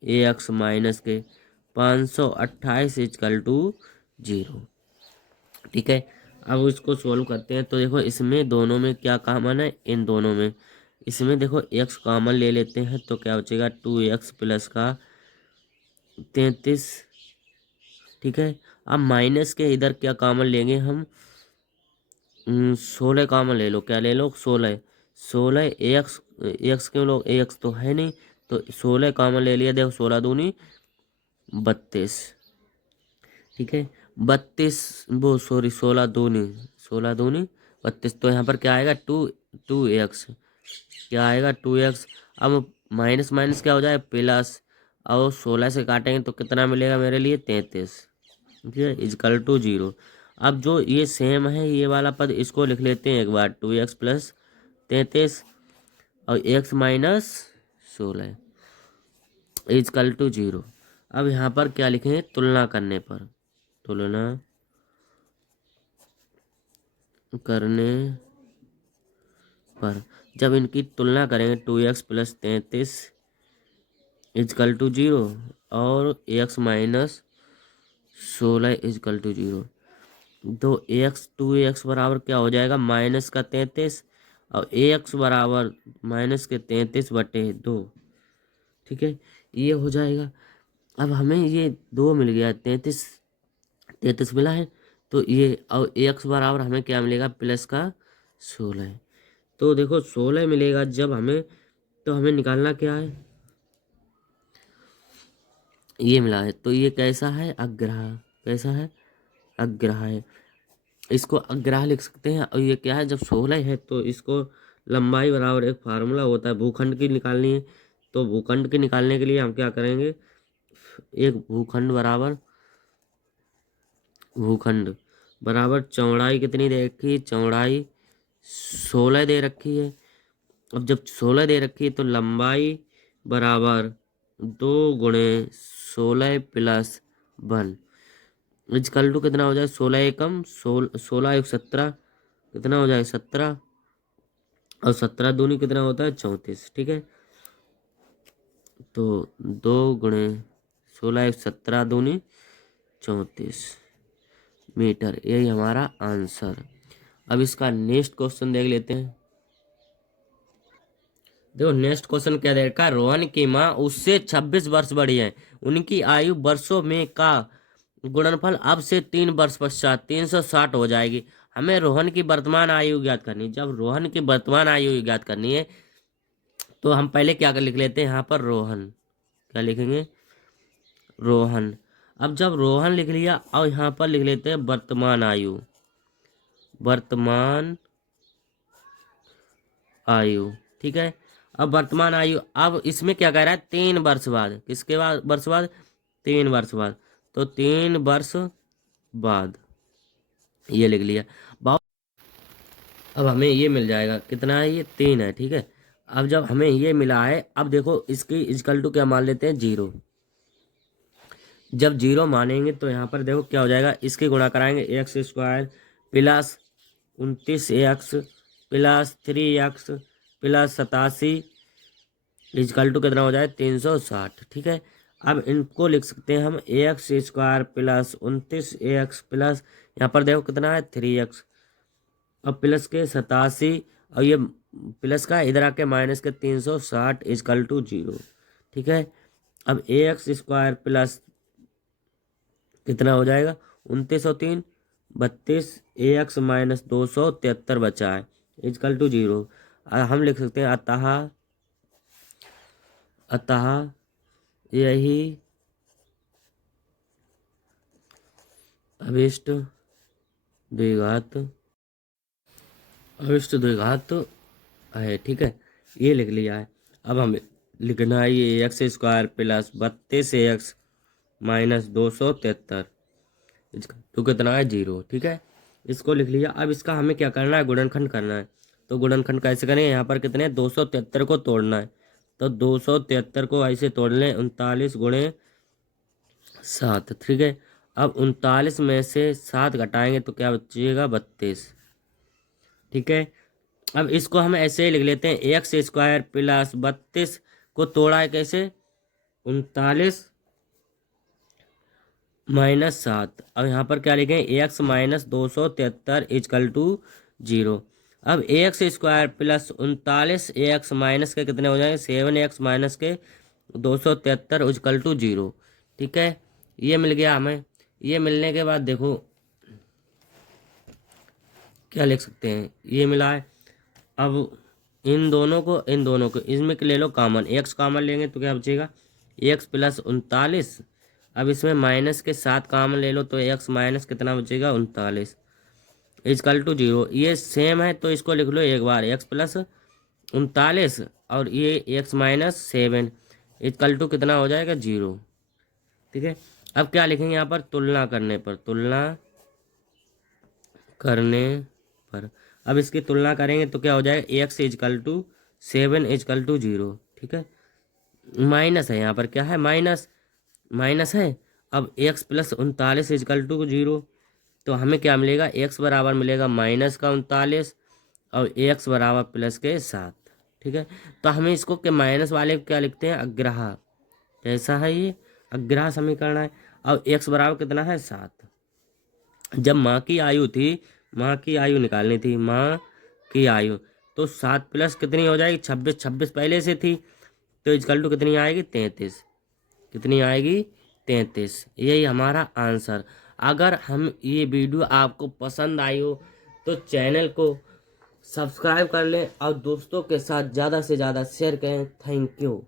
ax माइनस के 528 इजकल टू 0। ठीक है, अब इसको सोल्व करते हैं तो देखो इसमें दोनों में क्या कॉमन है, इन दोनों में। इसमें देखो x कॉमन ले लेते हैं तो क्या बचेगा, 2x प्लस का 33। ठीक है, अब माइनस के इधर क्या कॉमन लेंगे हम, 16 कॉमन ले लो। क्या ले लो, 16। 16 एक्स क्यों लो, एक्स तो है नहीं, तो 16 कॉमन ले लिया। देखो 16 दूनी 32। ठीक है, 32 वो सॉरी 16 दूनी 32। तो यहाँ पर क्या आएगा, 2x क्या आएगा, 2x। अब माइनस माइनस क्या हो जाए, प्लस। और 16 से काटेंगे तो कितना मिलेगा मेरे लिए, 33। ठीक है, इजकल टू 0। अब जो ये सेम है ये वाला पद, इसको लिख लेते हैं एक बार, 2x प्लस 33 और x माइनस 16 इजकल टू 0। अब यहाँ पर क्या लिखेंगे, तुलना करने पर, तुलना करने पर जब इनकी तुलना करेंगे, 2x प्लस 33 इजकल टू 0 और x माइनस 16 इजकल टू 0, तो2x बराबर क्या हो जाएगा, माइनस का 33 और ax बराबर माइनस के 33/2। ठीक है, ये हो जाएगा। अब हमें ये 2 मिल गया, 33 मिला है, तो ये और ax बराबर हमें क्या मिलेगा, प्लस का 16। तो देखो 16 मिलेगा जब हमें, तो हमें निकालना क्या है, ये मिला है। तो ये कैसा है, अग्राह। कैसा है, अग्राह है। इसको अग्राह लिख सकते हैं। और ये क्या है, जब 16 है तो इसको लंबाई बराबर एक फार्मूला होता है, भूखंड की निकालनी है। तो भूखंड के निकालने के लिए हम क्या करेंगे, एक भूखंड बराबर चौड़ाई कितनी दे रखी है, चौड़ाई 16 दे रखी है। अब जब 16 दे रखी है तो लंबाई बराबर 2×16 प्लस 1 इजकल टू कितना हो जाए, 16 एकम 16 एक 17 कितना हो जाए, 17 और 17 दूनी कितना होता है, 34। ठीक है, तो 2×16 एक 17 दूनी 34 मीटर, यही हमारा आंसर। अब इसका नेक्स्ट क्वेश्चन देख लेते हैं। देखो नेक्स्ट क्वेश्चन क्या दे रखा है, रोहन की माँ उससे 26 वर्ष बड़ी है, उनकी आयु वर्षों में का गुणनफल अब से 3 वर्ष पश्चात 360 हो जाएगी। हमें रोहन की वर्तमान आयु ज्ञात करनी है। जब रोहन की वर्तमान आयु ज्ञात करनी है तो हम पहले क्या कर लिख लेते हैं, यहाँ पर रोहन, क्या लिखेंगे, रोहन। अब जब रोहन लिख लिया और यहाँ पर लिख लेते हैं वर्तमान आयु, वर्तमान आयु। ठीक है, अब वर्तमान आयु, अब इसमें क्या कह रहा है, 3 वर्ष बाद, किसके बाद, वर्ष बाद, 3 वर्ष बाद। तो 3 वर्ष बाद ये लिख लिया। बहुत, अब हमें ये मिल जाएगा, कितना है ये, 3 है। ठीक है, अब जब हमें ये मिला है, अब देखो इसकी इजकल टू क्या मान लेते हैं, 0। जब 0 मानेंगे तो यहाँ पर देखो क्या हो जाएगा, इसके गुणा कराएंगे x square plus 29x plus 3x plus 87 equal to कितना हो जाए 360। ठीक है, अब इनको लिख सकते हैं हम x square plus 29x plus यहाँ पर देखो कितना है 3x और प्लस के 87 और ये प्लस का इधर आके माइनस के 360 इजकल टू 0। ठीक है, अब एक्स स्क्वायर प्लस कितना हो जाएगा 2903 32 एक्स माइनस 273 बचा है इजकल टू 0। हम लिख सकते हैं अतः अतः यही अभिष्ट द्विघात है। ठीक है, ये लिख लिया है। अब हमें लिखना है ये x square plus 32x minus 273 तो कितना है 0। ठीक है, इसको लिख लिया। अब इसका हमें क्या करना है, गुणनखंड करना है। तो गुणनखंड कैसे करें, यहाँ पर कितने 273 को तोड़ना है। तो 273 को ऐसे तोड़ लें 39 गुणे 7। ठीक है, अब 39 में से 7 घटाएंगे तो क्या बचिएगा 32। ठीक है, अब इसको हम ऐसे ही लिख लेते हैं एक्स स्क्वायर प्लस 32 को तोड़ा है कैसे 39 माइनस 7। अब यहाँ पर क्या लिखें एक्स माइनस 273 इजकल टू 0। अब x square plus 39 x minus के कितने हो जाएंगे 7x माइनस के 273 इजकल टू 0। ठीक है, ये मिल गया हमें। ये मिलने के बाद देखो क्या लिख सकते हैं, ये मिला है। अब इन दोनों को इसमें ले लो कॉमन, एक्स कॉमन लेंगे तो क्या बचेगा एक्स प्लस 39। अब इसमें माइनस के 7 कॉमन ले लो तो एक्स माइनस कितना बचेगा 39 इजकल टू 0। ये सेम है तो इसको लिख लो एक बार एक्स प्लस 39 और ये एक्स माइनस 7 इजकल टू कितना हो जाएगा 0। ठीक है, अब क्या लिखेंगे यहाँ पर तुलना करने पर अब इसकी तुलना करेंगे तो क्या हो जाएगा x equal to 7 equal to 0। ठीक है, माइनस है यहाँ पर क्या है माइनस है। अब एक्स प्लस 39 इजकल टू 0 तो हमें क्या मिलेगा एक्स बराबर मिलेगा माइनस का 39 और एक्स बराबर प्लस के 7। ठीक है, तो हमें इसको के माइनस वाले को क्या लिखते हैं अग्राह। कैसा है ये अग्राह समीकरण है। और एक्स बराबर कितना है 7। जब माँ की आयु निकालनी थी माँ की आयु तो 7 प्लस कितनी हो जाएगी 26 पहले से थी तो इजकल टू कितनी आएगी 33। कितनी आएगी 33। यही हमारा आंसर। अगर हम ये वीडियो आपको पसंद आई हो तो चैनल को सब्सक्राइब कर लें और दोस्तों के साथ ज़्यादा से ज़्यादा शेयर करें। Thank you.